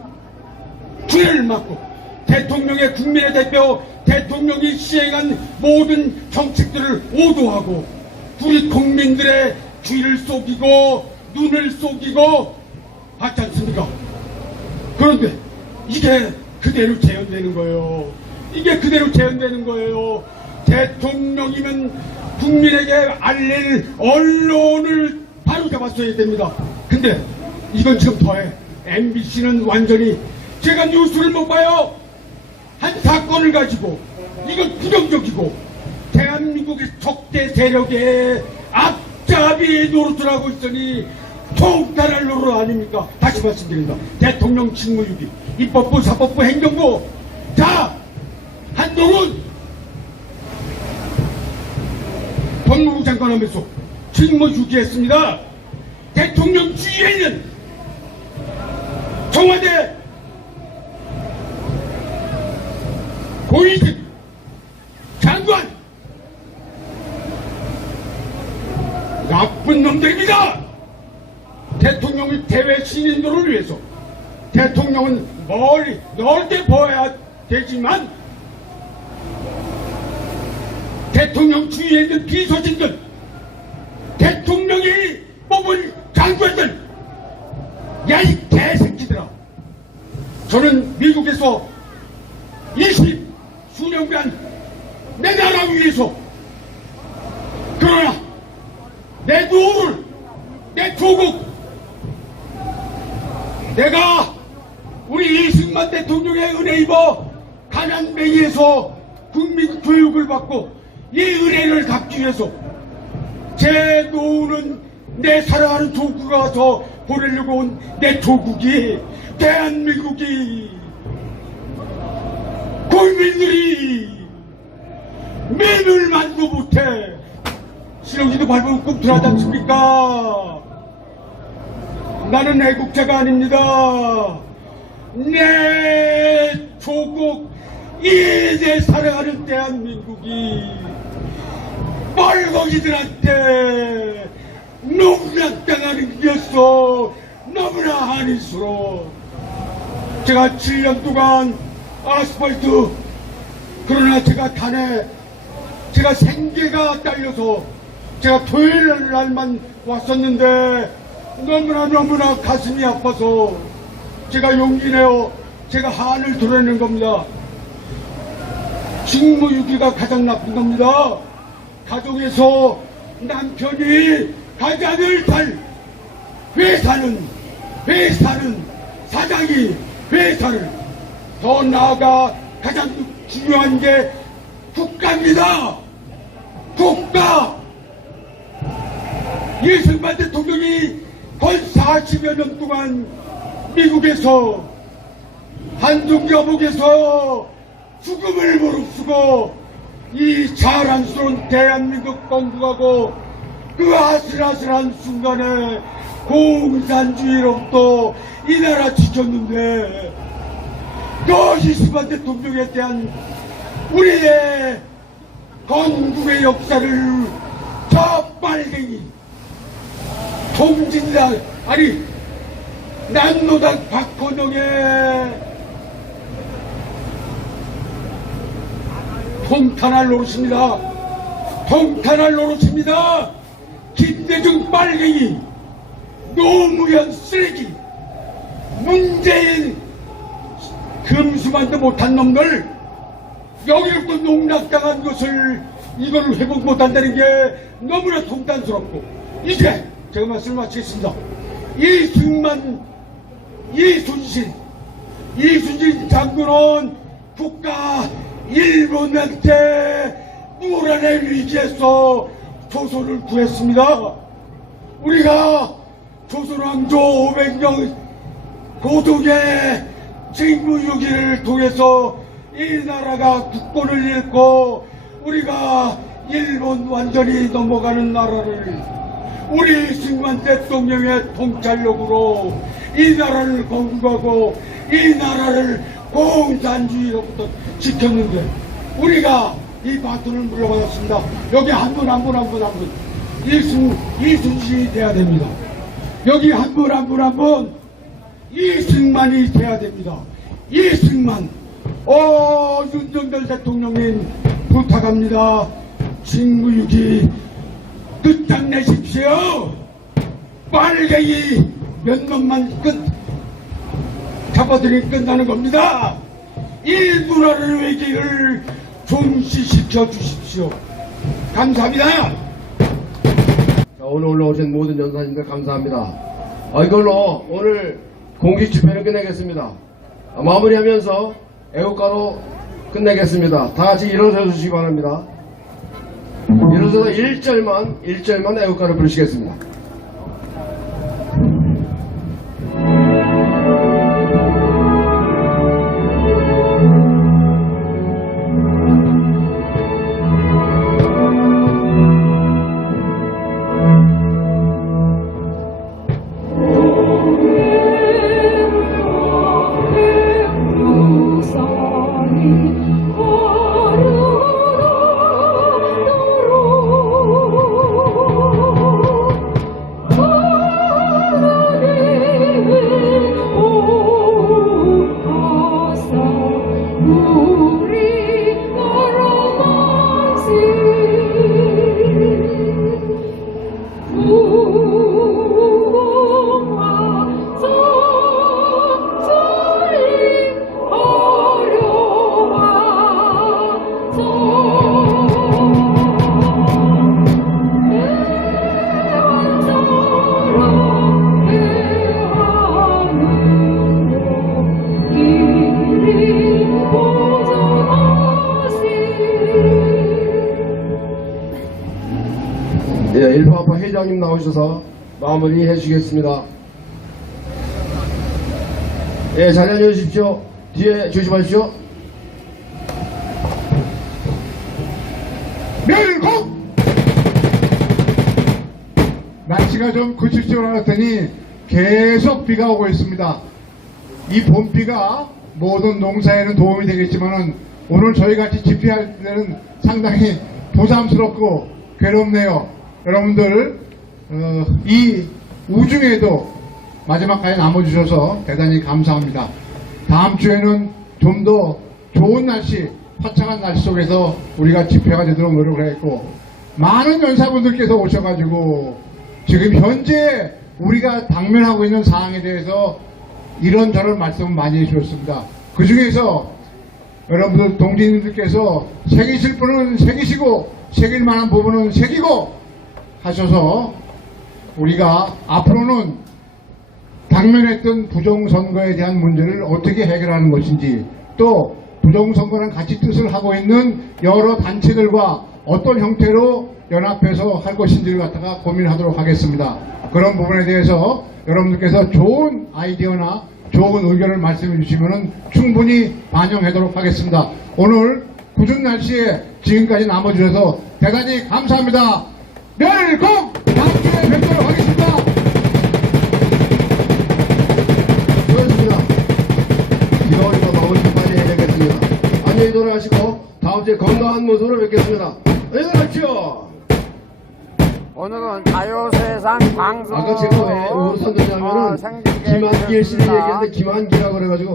주례를 맡고 대통령의 국민의 대표 대통령이 시행한 모든 정책들을 오도하고 우리 국민들의 귀를 속이고 눈을 속이고 하지 않습니까? 그런데 이게 그대로 재현되는 거예요. 이게 그대로 재현되는 거예요. 대통령이면 국민에게 알릴 언론을 바로 잡았어야 됩니다. 근데 이건 지금 더해. MBC는 완전히 제가 뉴스를 못 봐요. 한 사건을 가지고 이건 부정적이고 대한민국의 적대 세력의 앞잡이 노릇을 하고 있으니 통탄할 노릇 아닙니까? 다시 말씀드립니다. 대통령 직무유기, 입법부, 사법부, 행정부. 자, 한동훈 법무부 장관 하면서 직무유기했습니다. 대통령 주위에 있는 청와대 고위직 장관 나쁜 놈들입니다. 대통령의 대외 신인도를 위해서 대통령은 멀리 넓게 보아야 되지만 대통령 주위에 있는 비서진들, 대통령이 뽑은 장관들, 야 이 개새끼들아, 저는 미국에서 20수년간 내 나라 위해서, 그러나 내 노후를, 내 조국, 내가 우리 이승만 대통령의 은혜 입어 가난뱅이에서 국민 교육을 받고 이 은혜를 갚기 위해서 제 노후는 내 사랑하는 조국가 더 보내려고 온 내 조국이, 대한민국이, 국민들이 매물만도 못해 신용지도 밟으면 꼭 들어가지 않습니까? 나는 애국자가 아닙니다. 내 조국, 내 사랑하는 대한민국이 빨갱이들한테 농락당하는 것도 너무나 한이스러워. 제가 7년 동안 아스팔트, 그러나 제가 단에 제가 생계가 딸려서 제가 토요일 날만 왔었는데 너무나 가슴이 아파서 제가 용기 내어 제가 한을 드러내는 겁니다. 직무유기가 가장 나쁜 겁니다. 가족에서 남편이 가장을 탈 회사는 사장이 회사를, 더 나아가 가장 중요한 게 국가입니다. 국가. 이승만 대통령이 거의 40여 년 동안 미국에서 한중 여북에서 죽음을 무릅쓰고 이 자랑스러운 대한민국 건국하고 그 아슬아슬한 순간에 공산주의로부터 이 나라 지켰는데 그 이승만 대통령에 대한 우리의 건국의 역사를 저 빨갱이 통진당, 아니 난노당 박헌영의 통탄할 노릇입니다. 통탄할 노릇입니다. 김대중 빨갱이, 노무현 쓰레기, 문재인 금수만도 못한 놈들, 여기로부터 농락당한 것을 이걸 회복 못한다는 게 너무나 통탄스럽고, 이제 제가 말씀을 마치겠습니다. 이순신 장군은 국가 일본한테 무란의 위기에서 조선을 구했습니다. 우리가 조선왕조 500명 고독의 직무유기를 통해서 이 나라가 국권을 잃고 우리가 일본 완전히 넘어가는 나라를 우리 승만 대통령의 통찰력으로 이 나라를 건국하고 이 나라를 공산주의로부터 지켰는데 우리가 이 바톤을 물려받았습니다. 여기 한 분 이순신이 돼야 됩니다. 여기 한 분 이승만이 돼야 됩니다. 이승만 윤석열 대통령님 부탁합니다. 직무유기 끝장내십시오. 빨갱이 몇 명만 잡아들이면 끝나는 겁니다. 이 나라의 외교를 종시시켜 주십시오. 감사합니다. 자, 오늘 올라오신 모든 연사님들 감사합니다. 이걸로 오늘 공식 집회를 끝내겠습니다. 마무리하면서 애국가로 끝내겠습니다. 다 같이 일어서 주시기 바랍니다. 일어서서 1절만 애국가를 부르시겠습니다. 예, 일파파 회장님 나오셔서 마무리 해주시겠습니다. 예, 자리 앉아주십시오. 뒤에 조심하십시오. 멸국! 날씨가 좀 그칠줄 알았더니 계속 비가 오고 있습니다. 이 봄비가 모든 농사에는 도움이 되겠지만은 오늘 저희같이 집회할 때는 상당히 부담스럽고 괴롭네요. 여러분들 이 우중에도 마지막까지 남아주셔서 대단히 감사합니다. 다음 주에는 좀 더 좋은 날씨, 화창한 날씨 속에서 우리가 집회가 되도록 노력을 했고 많은 연사분들께서 오셔가지고 지금 현재 우리가 당면하고 있는 사항에 대해서 이런저런 말씀을 많이 해주셨습니다. 그 중에서 여러분들 동지님들께서 새기실 분은 새기시고 새길 만한 부분은 새기고 하셔서 우리가 앞으로는 당면했던 부정선거에 대한 문제를 어떻게 해결하는 것인지 또 부정선거랑 같이 뜻을 하고 있는 여러 단체들과 어떤 형태로 연합해서 할 것인지를 갖다가 고민하도록 하겠습니다. 그런 부분에 대해서 여러분들께서 좋은 아이디어나 좋은 의견을 말씀해 주시면 충분히 반영하도록 하겠습니다. 오늘 궂은 날씨에 지금까지 남아주셔서 대단히 감사합니다. 멸국! 다음 주에 뵙도록 하겠습니다. 수고하셨습니다. 비가 오니까 마무리 좀 빨리 해야 되겠습니다. 안녕히 돌아가시고 다음 주에 건강한 모습으로 뵙겠습니다. 안녕히 가십시오. 오늘은 자유세상 방송 아까 제가 왜 우선도냐면은 김한길 씨를 얘기했는데 김한기라고 그래가지고